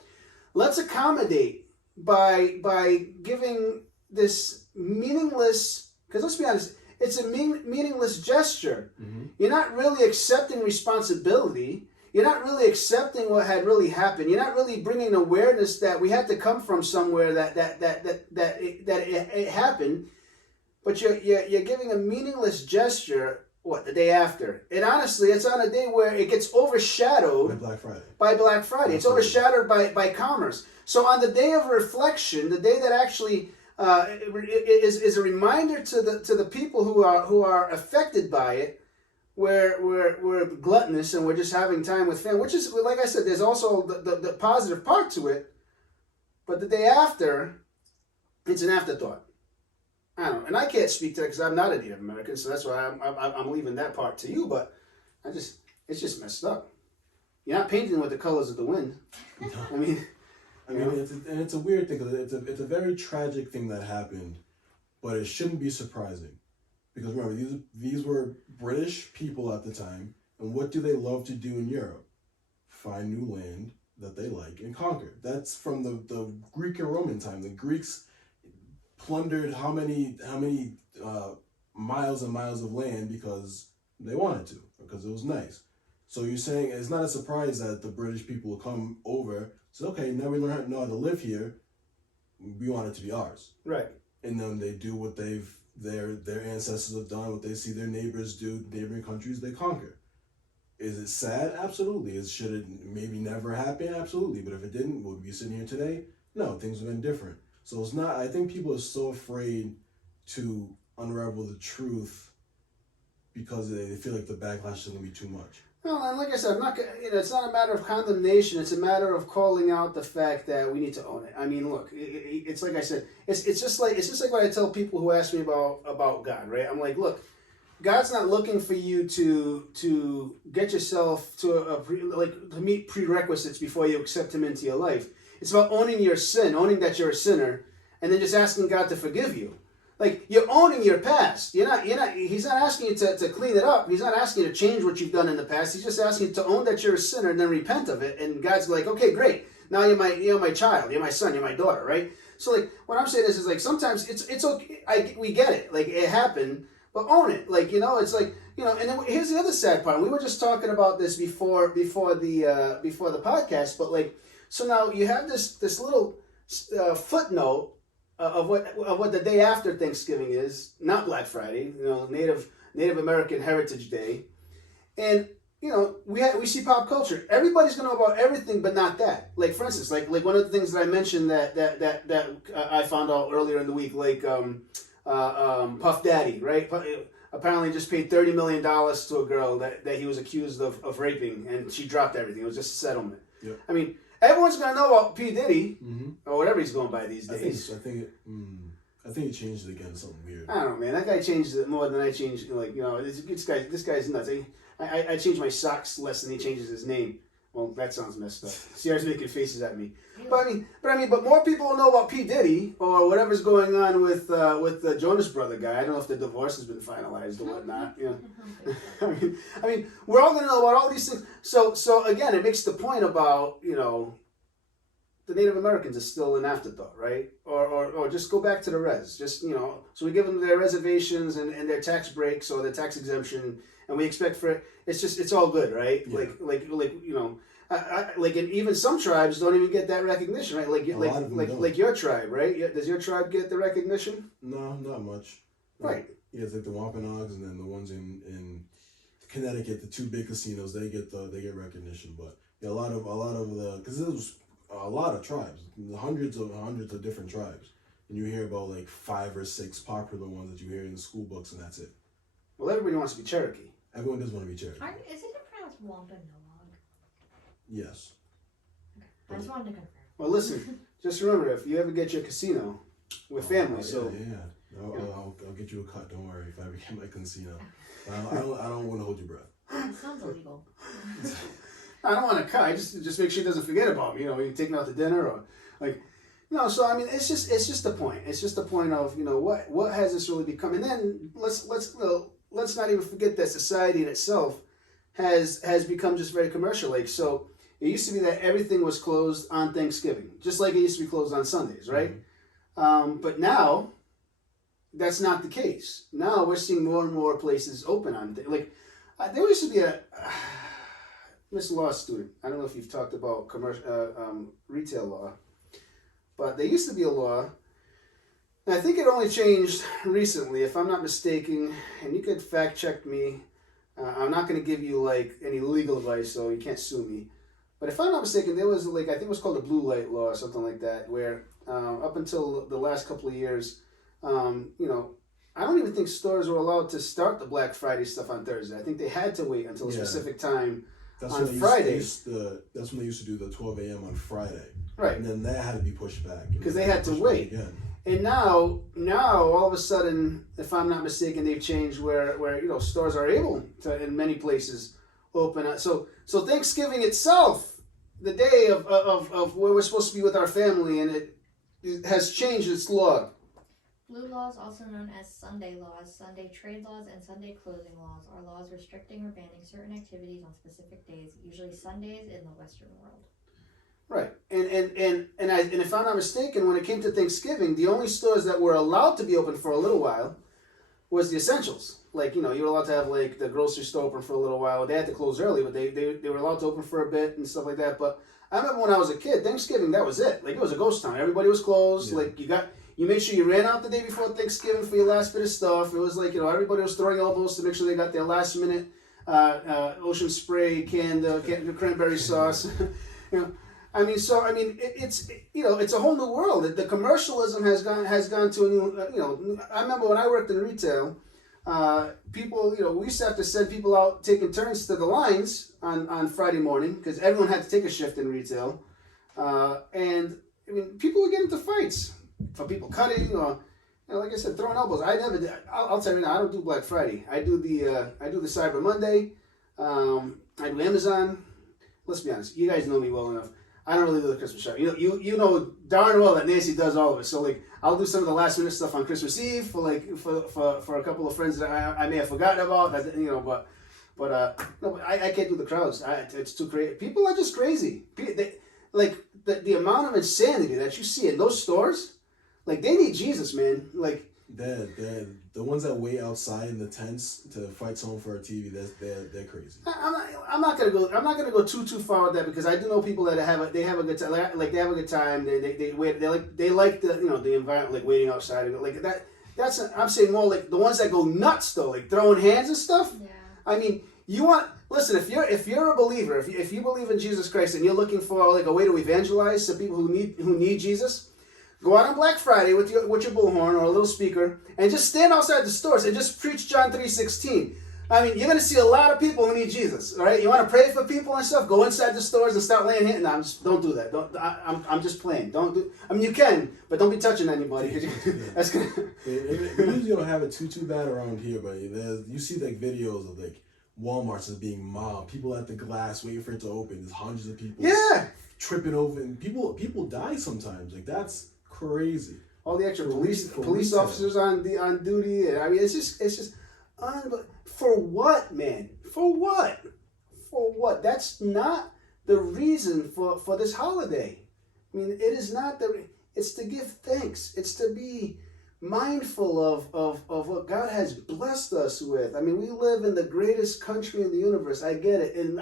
Let's accommodate by giving this meaningless, because let's be honest, it's a meaningless gesture. Mm-hmm. You're not really accepting responsibility. You're not really accepting what had really happened. You're not really bringing awareness that we had to come from somewhere that it happened. But you're giving a meaningless gesture. What, the day after? And honestly, it's on a day where it gets overshadowed by Black Friday. It's overshadowed by commerce. So on the day of reflection, the day that actually is a reminder to the people who are affected by it, we're gluttonous and we're just having time with family, which is, like I said, there's also the positive part to it. But the day after, it's an afterthought. I don't know, and I can't speak to that because I'm not a Native American, so that's why I'm leaving that part to you. But it's just messed up. You're not painting with the colors of the wind. No. I mean, it's a weird thing, because it's a very tragic thing that happened, but it shouldn't be surprising, because remember, these were British people at the time, and what do they love to do in Europe? Find new land that they like and conquer. That's from the Greek and Roman time. The Greeks plundered how many miles and miles of land because they wanted to, because it was nice. So you're saying it's not a surprise that the British people will come over. So okay, now we know how to live here. We want it to be ours, right? And then they do what their ancestors have done, what they see their neighbors do, neighboring countries they conquer. Is it sad? Absolutely. Should it maybe never happen? Absolutely. But if it didn't, would we be sitting here today? No, things would have been different. So it's not. I think people are so afraid to unravel the truth because they feel like the backlash is going to be too much. Well, and like I said, it's not a matter of condemnation. It's a matter of calling out the fact that we need to own it. I mean, look, it's like I said, it's just like what I tell people who ask me about God, right? I'm like, look, God's not looking for you to get yourself to meet prerequisites before you accept Him into your life. It's about owning your sin, owning that you're a sinner, and then just asking God to forgive you. Like, you're owning your past. He's not asking you to clean it up. He's not asking you to change what you've done in the past. He's just asking you to own that you're a sinner and then repent of it. And God's like, okay, great. Now you're my child. You're my son. You're my daughter, right? So, like, what I'm saying is like, sometimes it's okay. We get it. Like, it happened. but own it. Like, you know, it's like, you know, and then here's the other sad part. We were just talking about this before the podcast, but like, so now you have this little footnote of what the day after Thanksgiving is, not Black Friday, you know, Native American Heritage Day, and you know, we see pop culture. Everybody's gonna know about everything, but not that. Like, for instance, like one of the things that I mentioned that I found out earlier in the week, like Puff Daddy, right? Apparently just paid $30 million to a girl that he was accused of raping, and she dropped everything. It was just a settlement. Yep. I mean, everyone's gonna know about P. Diddy, or whatever he's going by these days. I think he changed it again to something weird. I don't know, man. That guy changed it more than I changed. Like, you know, this guy's nuts. I changed my socks less than he changes his name. Well, that sounds messed up. Sierra's making faces at me. But more people will know about P. Diddy or whatever's going on with the Jonas Brother guy. I don't know if the divorce has been finalized or whatnot. You know, I mean, we're all gonna know about all these things. So again, it makes the point about, you know, the Native Americans is still an afterthought, right? Or just go back to the res. Just, you know, so we give them their reservations and their tax breaks or their tax exemption, and we expect for it. It's all good, right? Yeah. Like you know, like, and even some tribes don't even get that recognition, right? Like your tribe, right? Does your tribe get the recognition? No, not much. Right. Yeah, it's like the Wampanoags, and then the ones in Connecticut, the two big casinos, they get recognition. But yeah, a lot of the, because there was a lot of tribes, hundreds of different tribes, and you hear about like 5 or 6 popular ones that you hear in the school books, and that's it. Well, everybody wants to be Cherokee. Everyone does want to be Cherokee. Is it pronounced Wampanoag? Yes. Okay. I just wanted to confirm. Well, listen, just remember, if you ever get your casino, we're family, so... Yeah. I'll get you a cut, don't worry, if I ever get my casino. I don't want to hold your breath. That sounds illegal. I don't want to cut. I just make sure he doesn't forget about me. You know, when you're taking out to dinner or like, you know. So I mean, it's just the point. It's just the point of, you know, what has this really become? And then let's not even forget that society in itself has become just very commercial. Like, so it used to be that everything was closed on Thanksgiving, just like it used to be closed on Sundays, right? Mm-hmm. But now that's not the case. Now we're seeing more and more places open on there used to be a Mr. Law student. I don't know if you've talked about retail law, but there used to be a law, and I think it only changed recently, if I'm not mistaken, and you could fact check me. I'm not going to give you like any legal advice, so you can't sue me. But if I'm not mistaken, there was I think it was called the blue light law or something like that, where up until the last couple of years, you know, I don't even think stores were allowed to start the Black Friday stuff on Thursday. I think they had to wait until a specific time. That's on Friday. That's when they used to do the 12 a.m. on Friday. Right. And then that had to be pushed back. Because they had to wait. And now all of a sudden, if I'm not mistaken, they've changed where you know, stores are able to, in many places, open up. So Thanksgiving itself, the day of where we're supposed to be with our family, and it has changed its law. Blue laws, also known as Sunday laws, Sunday trade laws, and Sunday closing laws, are laws restricting or banning certain activities on specific days, usually Sundays in the Western world. Right, and if I'm not mistaken, when it came to Thanksgiving, the only stores that were allowed to be open for a little while was the essentials. Like, you know, you were allowed to have like the grocery store open for a little while. They had to close early, but they were allowed to open for a bit and stuff like that. But I remember when I was a kid, Thanksgiving, that was it. Like, it was a ghost town. Everybody was closed. Yeah. Like, you made sure you ran out the day before Thanksgiving for your last bit of stuff. It was like, you know, everybody was throwing elbows to make sure they got their last minute Ocean Spray canned cranberry sauce. You know, it's you know, it's a whole new world. The commercialism has gone to a new, you know. I remember when I worked in retail, people, you know, we used to have to send people out taking turns to the lines on Friday morning because everyone had to take a shift in retail, and I mean, people would get into fights for people cutting or, you know, like I said, throwing elbows. I never did. I'll tell you now, I don't do Black Friday. I do the Cyber Monday. I do Amazon. Let's be honest, you guys know me well enough. I don't really do the Christmas shopping. You know darn well that Nancy does all of it. So like, I'll do some of the last minute stuff on Christmas Eve for a couple of friends that I may have forgotten about. You know, but no, I can't do the crowds. It's too crazy. People are just crazy. The amount of insanity that you see in those stores, like, they need Jesus, man. Like, They're the ones that wait outside in the tents to fight someone for a TV. They're crazy. I'm not gonna go too far with that, because I do know people that have a good time. Like they have a good time. They wait. They like the the environment, like waiting outside. Like that. I'm saying more like the ones that go nuts though, like throwing hands and stuff. Yeah. I mean, listen, if you're a believer, if you believe in Jesus Christ and you're looking for like a way to evangelize to people who need Jesus, go out on Black Friday with your bullhorn or a little speaker and just stand outside the stores and just preach John 3:16. I mean, you're going to see a lot of people who need Jesus, all right? You want to pray for people and stuff? Go inside the stores and start laying hands. No, don't do that. I'm just playing. Don't do. I mean, you can, but don't be touching anybody. That's gonna. We usually don't have it too bad around here, but you see like videos of like Walmart's is being mobbed. People at the glass waiting for it to open. There's hundreds of people. Yeah. Tripping over, and people die sometimes. Like that's crazy. All the extra police officers on duty. And I mean, it's just. For what, man? For what? For what? That's not the reason for this holiday. I mean, it is not it's to give thanks. It's to be mindful of what God has blessed us with. I mean, we live in the greatest country in the universe. I get it. And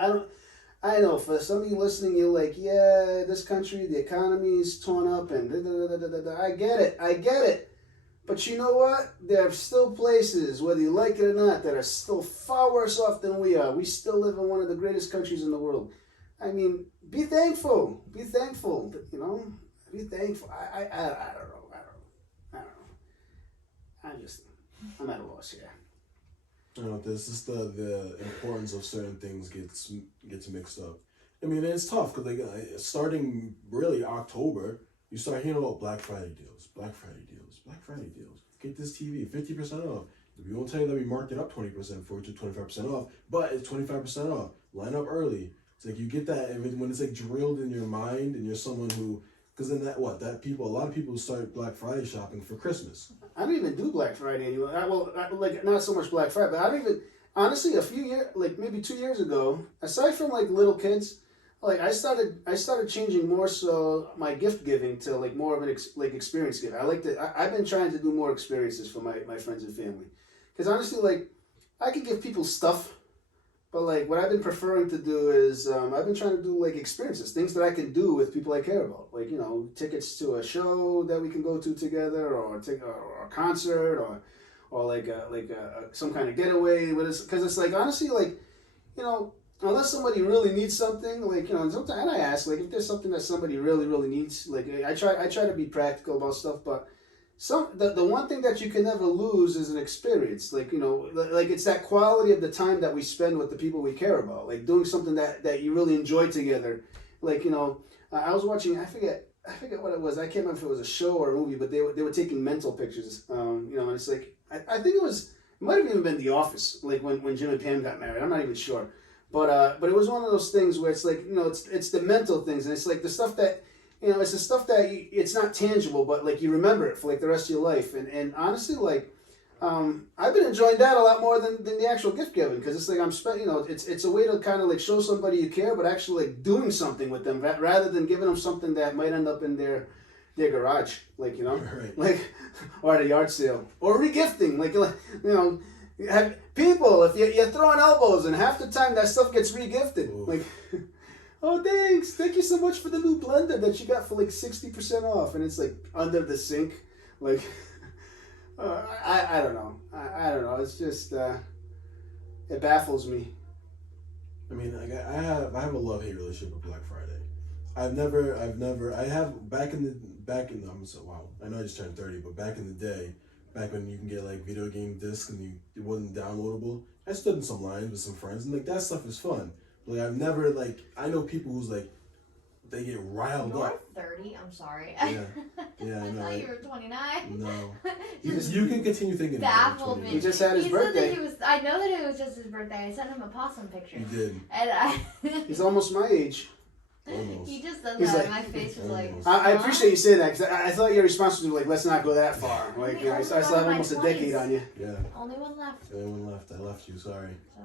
I know for some of you listening, you're like, yeah, this country, the economy is torn up and I get it. But you know what? There are still places, whether you like it or not, that are still far worse off than we are. We still live in one of the greatest countries in the world. I mean, be thankful. Be thankful. You know, be thankful. I don't know. I'm at a loss here. You know, this is the importance of certain things gets mixed up. I mean, it's tough because like starting really October, you start hearing about Black Friday deals. Get this TV, 50% off. We won't tell you that we marked it up 20% for it to 25% off, but it's 25% off. Line up early. It's like you get that, and when it's like drilled in your mind, and you're someone who, because then a lot of people start Black Friday shopping for Christmas. I don't even do Black Friday anymore. Like not so much Black Friday, but I don't even, honestly, a few years, like maybe 2 years ago, aside from like little kids, like I started changing more so my gift giving to like more of an experience giving. I've been trying to do more experiences for my friends and family, because honestly, like I could give people stuff, but like what I've been preferring to do is I've been trying to do like experiences, things that I can do with people I care about, like tickets to a show that we can go to together, or a concert, or like some kind of getaway with us, because it's like honestly like unless somebody really needs something, like sometimes, and I ask, like if there's something that somebody really needs, like I try to be practical about stuff, but the one thing that you can never lose is an experience, like like it's that quality of the time that we spend with the people we care about, like doing something that you really enjoy together, like I was watching, I forget what it was, I can't remember if it was a show or a movie, but they were taking mental pictures, and it's like I think it might have even been The Office, like when Jim and Pam got married, I'm not even sure. But it was one of those things where it's like, it's the mental things, and it's like the stuff that, it's the stuff that it's not tangible, but like you remember it for like the rest of your life. And honestly, like, I've been enjoying that a lot more than the actual gift giving, because it's like it's a way to kind of like show somebody you care, but actually like doing something with them rather than giving them something that might end up in their garage, like, Right. like, or at a yard sale, or regifting, like have people, if you're throwing elbows, and half the time that stuff gets regifted. Oof. Like, oh thanks, thank you so much for the new blender that you got for like 60% off, and it's like under the sink, like I don't know, I don't know. It's just it baffles me. I mean, I have a love-hate relationship with Black Friday. I have back in the I'm so wow. I know I just turned 30, but back in the day. Back when you can get like video game discs and it wasn't downloadable, I stood in some lines with some friends, and like that stuff is fun. Like I've never I know people who's like they get riled You're up. 30. I'm sorry. Yeah, I I know. thought you were 29. No, you can continue thinking. Baffled me. He just had his birthday. I know that it was just his birthday. I sent him a possum picture. You did. And He's almost my age. Almost. He just said He's that. like- And my face was like. Almost. I appreciate you saying that, because I thought your response was like, let's not go that far. Like, I still have almost a decade on you. Yeah. Only one left. The only one left. I left you. Sorry. So,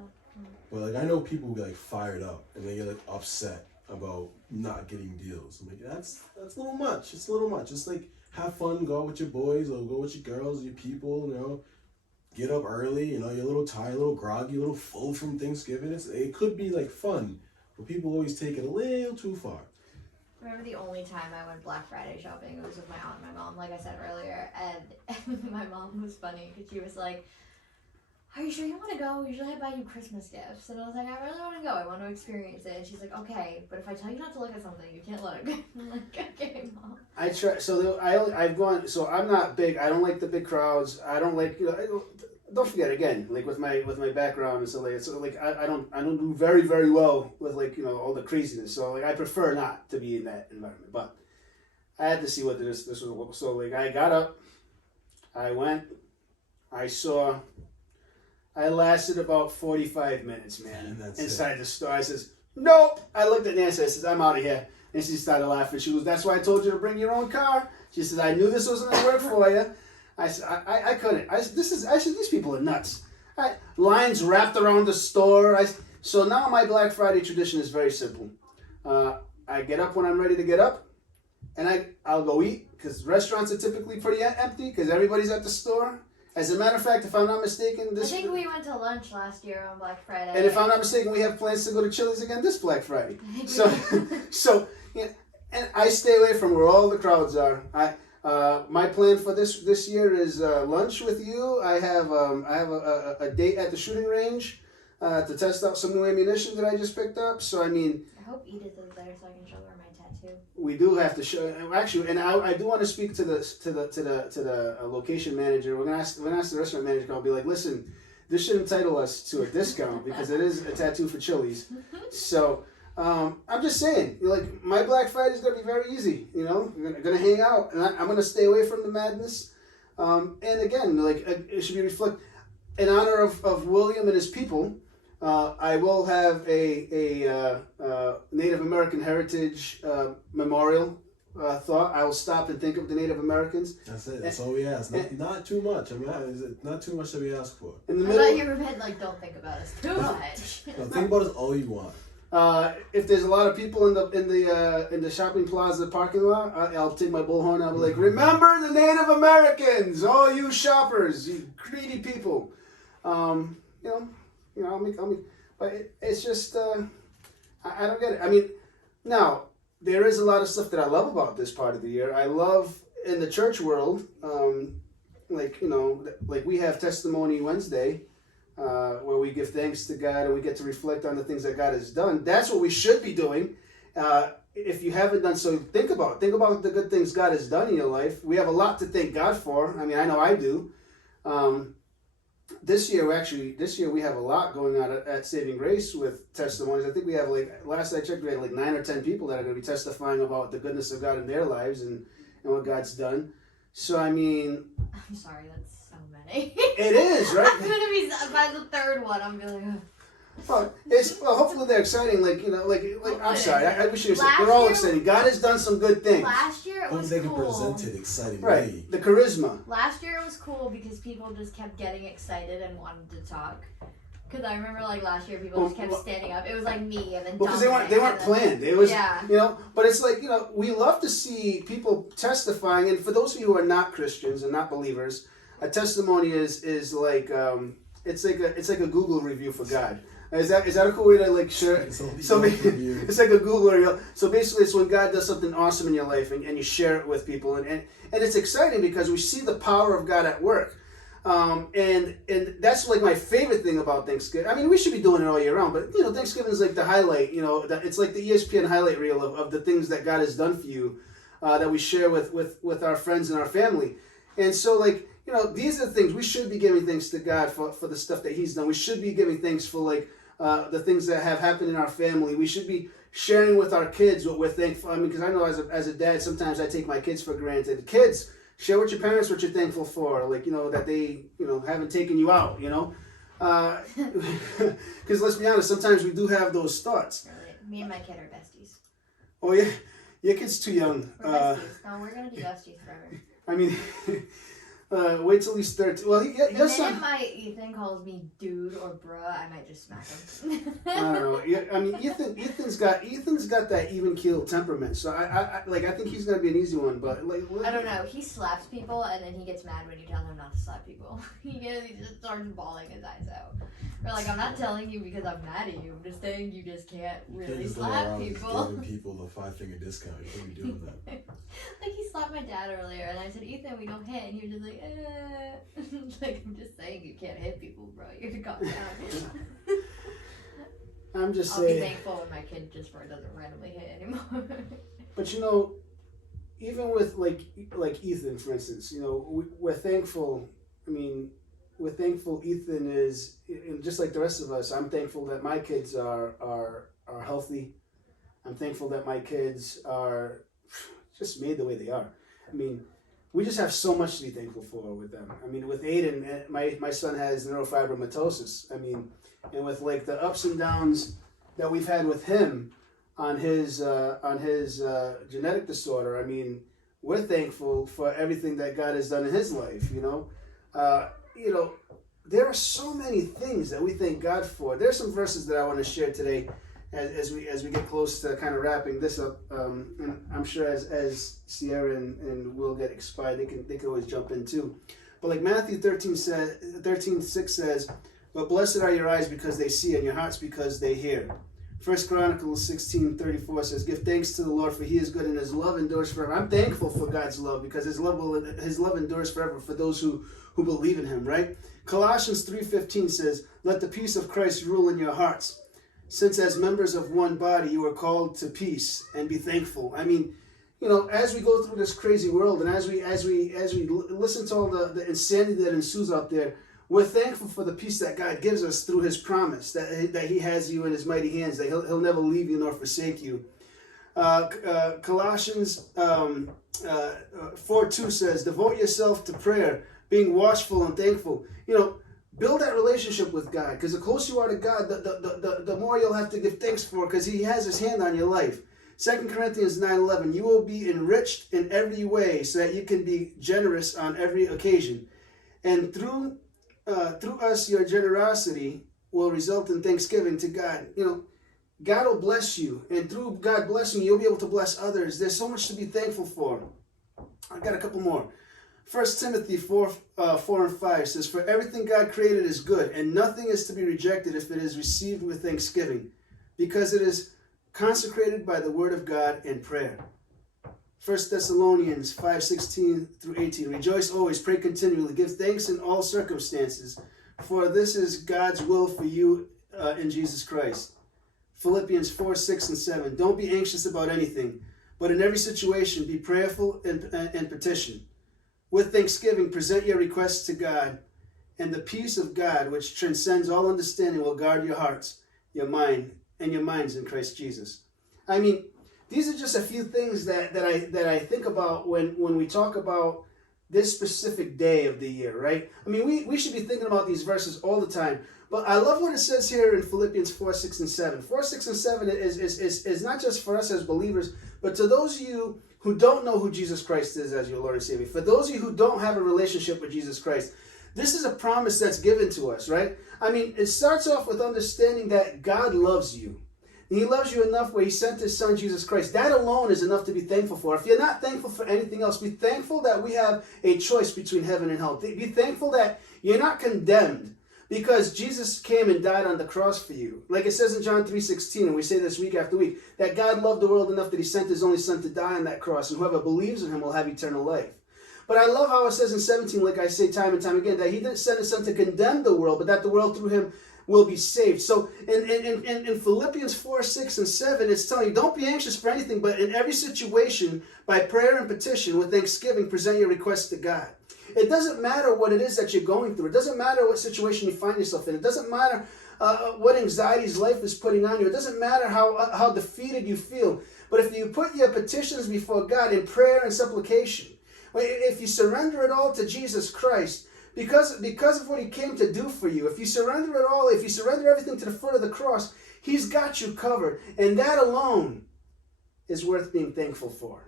But like I know people who get like fired up and they get like upset about not getting deals. I'm like that's a little much. It's a little much. It's like have fun, go out with your boys or go with your girls, your people, you know. Get up early, you know, you're a little tired, a little groggy, a little full from Thanksgiving. It could be like fun, but people always take it a little too far. I remember the only time I went Black Friday shopping, it was with my aunt and my mom, like I said earlier, and my mom was funny because she was like, are you sure you want to go? Usually I buy you Christmas gifts. And I was like, I really want to go. I want to experience it. And she's like, okay, but if I tell you not to look at something, you can't look. I'm like, okay, Mom. I try. So I've gone. So I'm not big. I don't like the big crowds. I don't like. Don't forget again. Like with my background and so like I don't do very very well with like all the craziness. So like I prefer not to be in that environment. But I had to see what this was. So like I got up. I went. I saw. I lasted about 45 minutes, man, inside the store. I says, nope. I looked at Nancy. I says, I'm out of here. And she started laughing. She goes, that's why I told you to bring your own car. She said, I knew this wasn't going to work for you. I said, I couldn't. I said, these people are nuts. Lines wrapped around the store. So now my Black Friday tradition is very simple. I get up when I'm ready to get up, and I'll go eat, because restaurants are typically pretty empty, because everybody's at the store. As a matter of fact, if I'm not mistaken, I think we went to lunch last year on Black Friday. And if I'm not mistaken, we have plans to go to Chili's again this Black Friday. So yeah, and I stay away from where all the crowds are. My plan for this year is lunch with you. I have a date at the shooting range to test out some new ammunition that I just picked up. So I mean, I hope Edith is there so I can show her my tattoo. We do have to show actually, and I do want to speak to the location manager. We're gonna ask the restaurant manager. I'll be like, listen, this should entitle us to a discount because it is a tattoo for Chili's. So I'm just saying, like my Black Friday is gonna be very easy. We're gonna hang out, and I'm gonna stay away from the madness. And again, like it should be reflect in honor of William and his people. I will have a Native American heritage memorial thought. I will stop and think of the Native Americans. That's it. That's all we ask. Not too much. I mean, not too much that we ask for. In the middle, I thought you were like, don't think about us too much. No, think about us all you want. If there's a lot of people in the shopping plaza parking lot, I'll take my bullhorn. I'll be like, remember the Native Americans, all you shoppers, you greedy people. I'll make, but it's just, I don't get it. I mean, now, there is a lot of stuff that I love about this part of the year. I love, in the church world, like we have Testimony Wednesday, where we give thanks to God and we get to reflect on the things that God has done. That's what we should be doing. If you haven't done so, think about the good things God has done in your life. We have a lot to thank God for. I mean, I know I do. This year we have a lot going on at Saving Grace with testimonies. I think we have, like, last I checked, we had like 9 or 10 people that are going to be testifying about the goodness of God in their lives and what God's done. So, I mean... I'm sorry, that's so many. It is, right? I'm going to be, by the third one, I'm going to be like... Well, hopefully they're exciting. I'm sorry. I wish you said they're all exciting. God has done some good things. Last year it was they cool. can present it exciting. Right. The charisma. Last year it was cool because people just kept getting excited and wanted to talk. Because I remember, like, last year people just kept standing up. It was like me and then because they weren't planned. It was, but it's like, we love to see people testifying. And for those of you who are not Christians and not believers, a testimony is like it's like a Google review for God. Is that a cool way to, like, share it? So it's like a Google review. So basically, it's when God does something awesome in your life and you share it with people, and it's exciting because we see the power of God at work. And that's like my favorite thing about Thanksgiving. I mean, we should be doing it all year round, but Thanksgiving is like the highlight. It's like the ESPN highlight reel of the things that God has done for you, that we share with our friends and our family. And so, like, these are the things we should be giving thanks to God for the stuff that He's done. We should be giving thanks for, like, the things that have happened in our family. We should be sharing with our kids what we're thankful. I mean, because I know as a dad, sometimes I take my kids for granted. Kids, share with your parents what you're thankful for, like, that they, haven't taken you out, because let's be honest, sometimes we do have those thoughts. Really? Me and my kid are besties. Oh yeah, your kid's too young. We're besties. No, we're gonna be besties forever. I mean, Wait till he's 13. Well, The minute my Ethan calls me dude or bruh, I might just smack him. I don't know. Yeah, I mean, Ethan's got that even keeled temperament. So I think he's gonna be an easy one. But I don't know. He slaps people and then he gets mad when you tell him not to slap people. he just starts bawling his eyes out. Or like, I'm not telling you because I'm mad at you. I'm just saying you just can't really slap people. Giving people the 5-finger discount. You can't be doing that. Like he slapped my dad earlier, and I said, Ethan, we don't hit, and he was just like, like, I'm just saying you can't hit people, bro. You have to calm down. I'm just I'll saying. be thankful when my kid just doesn't randomly hit anymore. But even with like Ethan, for instance, we're thankful. I mean, we're thankful Ethan is, and just like the rest of us, I'm thankful that my kids are healthy. I'm thankful that my kids are just made the way they are. I mean, we just have so much to be thankful for with them. I mean, with Aiden, my son has neurofibromatosis. I mean, and with like the ups and downs that we've had with him on his genetic disorder, I mean, we're thankful for everything that God has done in his life. There are so many things that we thank God for. There's some verses that I want to share today as we get close to kind of wrapping this up. And I'm sure as Sierra and Will get expired, they can always jump in too. But like Matthew 13:6 says, "But blessed are your eyes because they see, and your hearts because they hear." 1 Chronicles 16:34 says, "Give thanks to the Lord, for he is good, and his love endures forever." I'm thankful for God's love because his love endures forever for those who believe in him, right? Colossians 3:15 says, "Let the peace of Christ rule in your hearts, since as members of one body you are called to peace, and be thankful." I mean, as we go through this crazy world, and as we listen to all the insanity that ensues out there, we're thankful for the peace that God gives us through his promise that he has you in his mighty hands, that he'll never leave you nor forsake you. Colossians 4:2 says, "Devote yourself to prayer, being watchful and thankful." Build that relationship with God, because the closer you are to God, the more you'll have to give thanks for, because he has his hand on your life. 2 Corinthians 9:11, "You will be enriched in every way so that you can be generous on every occasion. And through us, your generosity will result in thanksgiving to God." God will bless you, and through God blessing you, you'll be able to bless others. There's so much to be thankful for. I got a couple more. 1 Timothy 4:4-5 says, "For everything God created is good, and nothing is to be rejected if it is received with thanksgiving, because it is consecrated by the word of God and prayer." 1 Thessalonians 5:16-18, "Rejoice always, pray continually, give thanks in all circumstances, for this is God's will for you in Jesus Christ." Philippians 4:6-7, "Don't be anxious about anything, but in every situation be prayerful and petition. With thanksgiving, present your requests to God, and the peace of God, which transcends all understanding, will guard your hearts, your mind, and your minds in Christ Jesus." I mean, these are just a few things that I think about when we talk about this specific day of the year, right? I mean, we should be thinking about these verses all the time. But I love what it says here in Philippians 4:6-7. 4:6-7 is not just for us as believers, but to those of you who don't know who Jesus Christ is as your Lord and Savior. For those of you who don't have a relationship with Jesus Christ, this is a promise that's given to us, right? I mean, it starts off with understanding that God loves you. He loves you enough where he sent his son, Jesus Christ. That alone is enough to be thankful for. If you're not thankful for anything else, be thankful that we have a choice between heaven and hell. Be thankful that you're not condemned because Jesus came and died on the cross for you. Like it says in John 3:16, and we say this week after week, that God loved the world enough that he sent his only son to die on that cross, and whoever believes in him will have eternal life. But I love how it says in 17, like I say time and time again, that he didn't send his son to condemn the world, but that the world through him will be saved. So in Philippians 4:6-7, it's telling you, don't be anxious for anything, but in every situation, by prayer and petition, with thanksgiving, present your requests to God. It doesn't matter what it is that you're going through. It doesn't matter what situation you find yourself in. It doesn't matter what anxieties life is putting on you. It doesn't matter how defeated you feel. But if you put your petitions before God in prayer and supplication, if you surrender it all to Jesus Christ, because of what he came to do for you, if you surrender it all, if you surrender everything to the foot of the cross, he's got you covered. And that alone is worth being thankful for.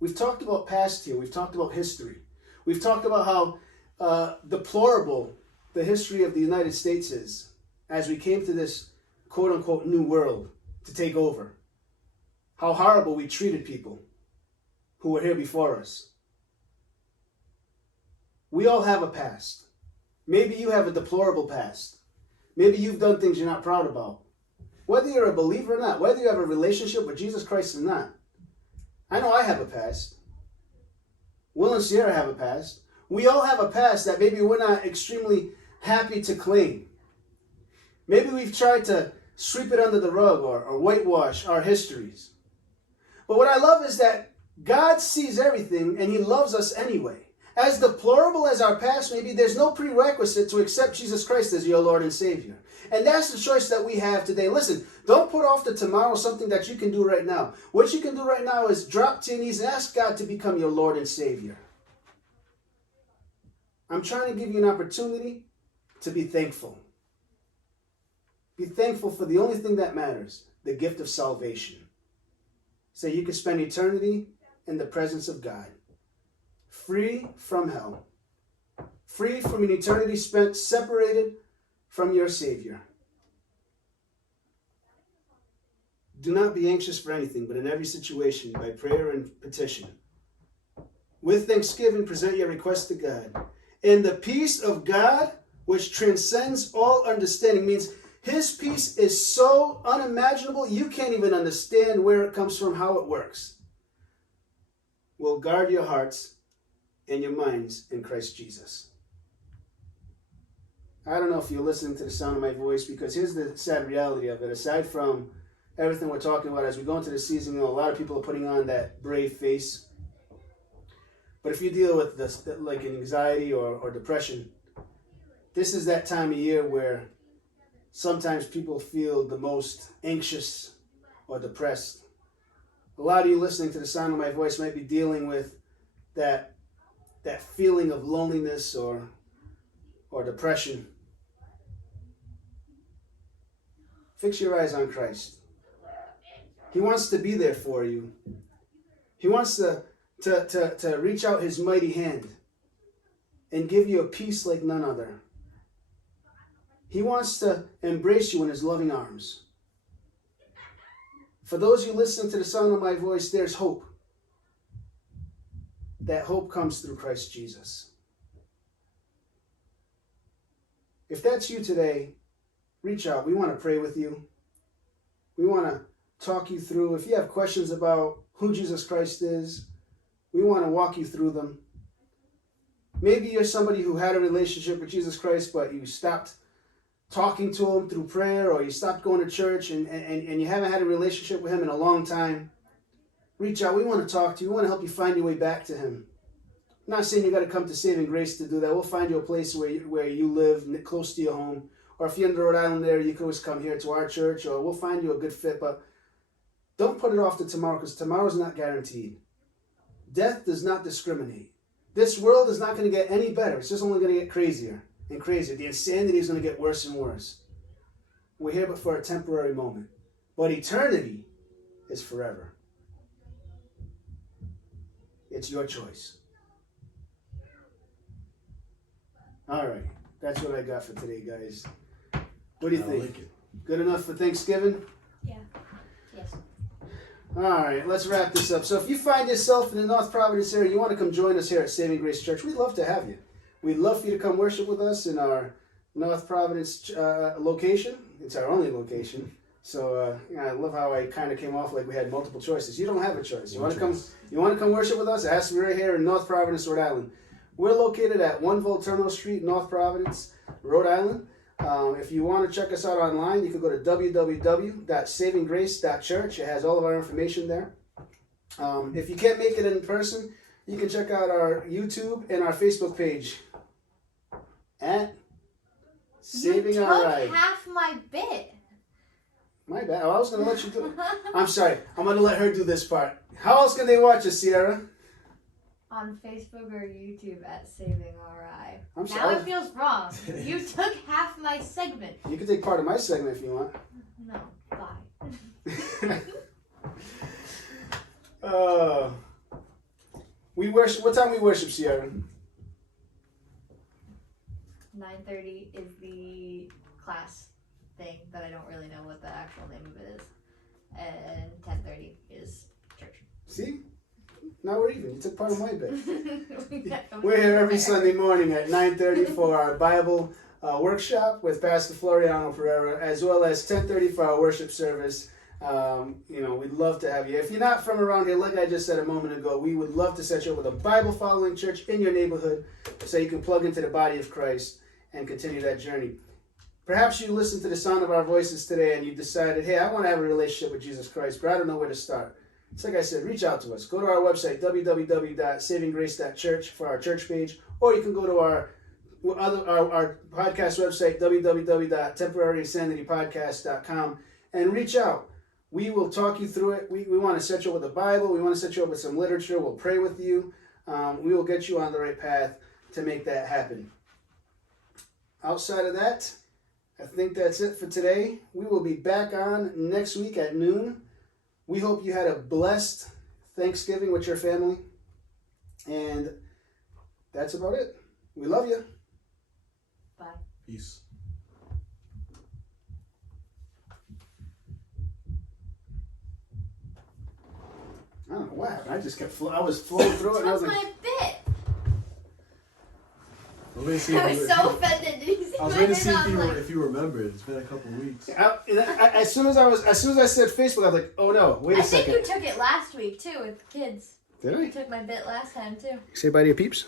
We've talked about past here. We've talked about history. We've talked about how deplorable the history of the United States is as we came to this quote-unquote new world to take over. How horrible we treated people who were here before us. We all have a past. Maybe you have a deplorable past. Maybe you've done things you're not proud about. Whether you're a believer or not, whether you have a relationship with Jesus Christ or not. I know I have a past. Will and Sierra have a past. We all have a past that maybe we're not extremely happy to claim. Maybe we've tried to sweep it under the rug or whitewash our histories. But what I love is that God sees everything and he loves us anyway. As deplorable as our past may be, there's no prerequisite to accept Jesus Christ as your Lord and Savior. And that's the choice that we have today. Listen, don't put off to tomorrow something that you can do right now. What you can do right now is drop to your knees and ask God to become your Lord and Savior. I'm trying to give you an opportunity to be thankful. Be thankful for the only thing that matters, the gift of salvation. So you can spend eternity in the presence of God. Free from hell. Free from an eternity spent separated from your Savior. Do not be anxious for anything, but in every situation, by prayer and petition, with thanksgiving, present your request to God. And the peace of God, which transcends all understanding, means his peace is so unimaginable, you can't even understand where it comes from, how it works, will guard your hearts and your minds in Christ Jesus. I don't know if you're listening to the sound of my voice, because here's the sad reality of it. Aside from everything we're talking about as we go into the season, a lot of people are putting on that brave face. But if you deal with this, like anxiety or depression, this is that time of year where sometimes people feel the most anxious or depressed. A lot of you listening to the sound of my voice might be dealing with that feeling of loneliness or depression. Fix your eyes on Christ. He wants to be there for you. He wants to reach out his mighty hand and give you a peace like none other. He wants to embrace you in his loving arms. For those of you listening to the sound of my voice, there's hope. That hope comes through Christ Jesus. If that's you today, reach out. We want to pray with you. We want to talk you through. If you have questions about who Jesus Christ is, we want to walk you through them. Maybe you're somebody who had a relationship with Jesus Christ, but you stopped talking to him through prayer, or you stopped going to church and you haven't had a relationship with him in a long time. Reach out. We want to talk to you. We want to help you find your way back to him. I'm not saying you got to come to Saving Grace to do that. We'll find you a place where you live close to your home. Or if you're in the Rhode Island there, you can always come here to our church, or we'll find you a good fit. But don't put it off to tomorrow, because tomorrow's not guaranteed. Death does not discriminate. This world is not going to get any better. It's just only going to get crazier and crazier. The insanity is going to get worse and worse. We're here but for a temporary moment. But eternity is forever. It's your choice. All right. That's what I got for today, guys. What do you think? Like it. Good enough for Thanksgiving? Yeah. Yes. All right, let's wrap this up. So if you find yourself in the North Providence area, you want to come join us here at Saving Grace Church, we'd love to have you. We'd love for you to come worship with us in our North Providence location. It's our only location. So I love how I kind of came off like we had multiple choices. You don't have a choice. You want to come worship with us? It has to be right here in North Providence, Rhode Island. We're located at 1 Volturno Street, North Providence, Rhode Island. If you want to check us out online, you can go to www.savinggrace.church. It has all of our information there. If you can't make it in person, you can check out our YouTube and our Facebook page at Saving Our Ride. You took half my bit. My bad. Oh, I was going to let you do it. I'm sorry. I'm going to let her do this part. How else can they watch us, Sierra? On Facebook or YouTube at Saving RI. I'm Now sorry. it feels wrong. You took half my segment. You can take part of my segment if you want. No, bye. We worship. What time we worship, Sierra? 9:30 is the class thing that I don't really know what the actual name of it is, and 10:30 is church. See? Now we're even. You took part of my bit. We're here every Sunday morning at 9:30 for our Bible workshop with Pastor Floriano Pereira, as well as 10:30 for our worship service. We'd love to have you. If you're not from around here, like I just said a moment ago, we would love to set you up with a Bible-following church in your neighborhood so you can plug into the body of Christ and continue that journey. Perhaps you listened to the sound of our voices today and you decided, hey, I want to have a relationship with Jesus Christ, but I don't know where to start. It's like I said, reach out to us. Go to our website, www.savinggrace.church for our church page, or you can go to our podcast website, www.temporaryinsanitypodcast.com, and reach out. We will talk you through it. We want to set you up with the Bible. We want to set you up with some literature. We'll pray with you. We will get you on the right path to make that happen. Outside of that, I think that's it for today. We will be back on next week at noon. We hope you had a blessed Thanksgiving with your family. And that's about it. We love you. Bye. Peace. I don't know what happened. I just kept I was flowing through it. And I was That's like, my bit. I was waiting to see I if was you- so offended. Did you see I was my waiting to bit? see I was like, if you remembered. It's been a couple weeks. as soon as I said Facebook, I was like, oh no, wait a I think second. you took it last week too with the kids. Did You I? took my bit last time too. Say bye to your peeps.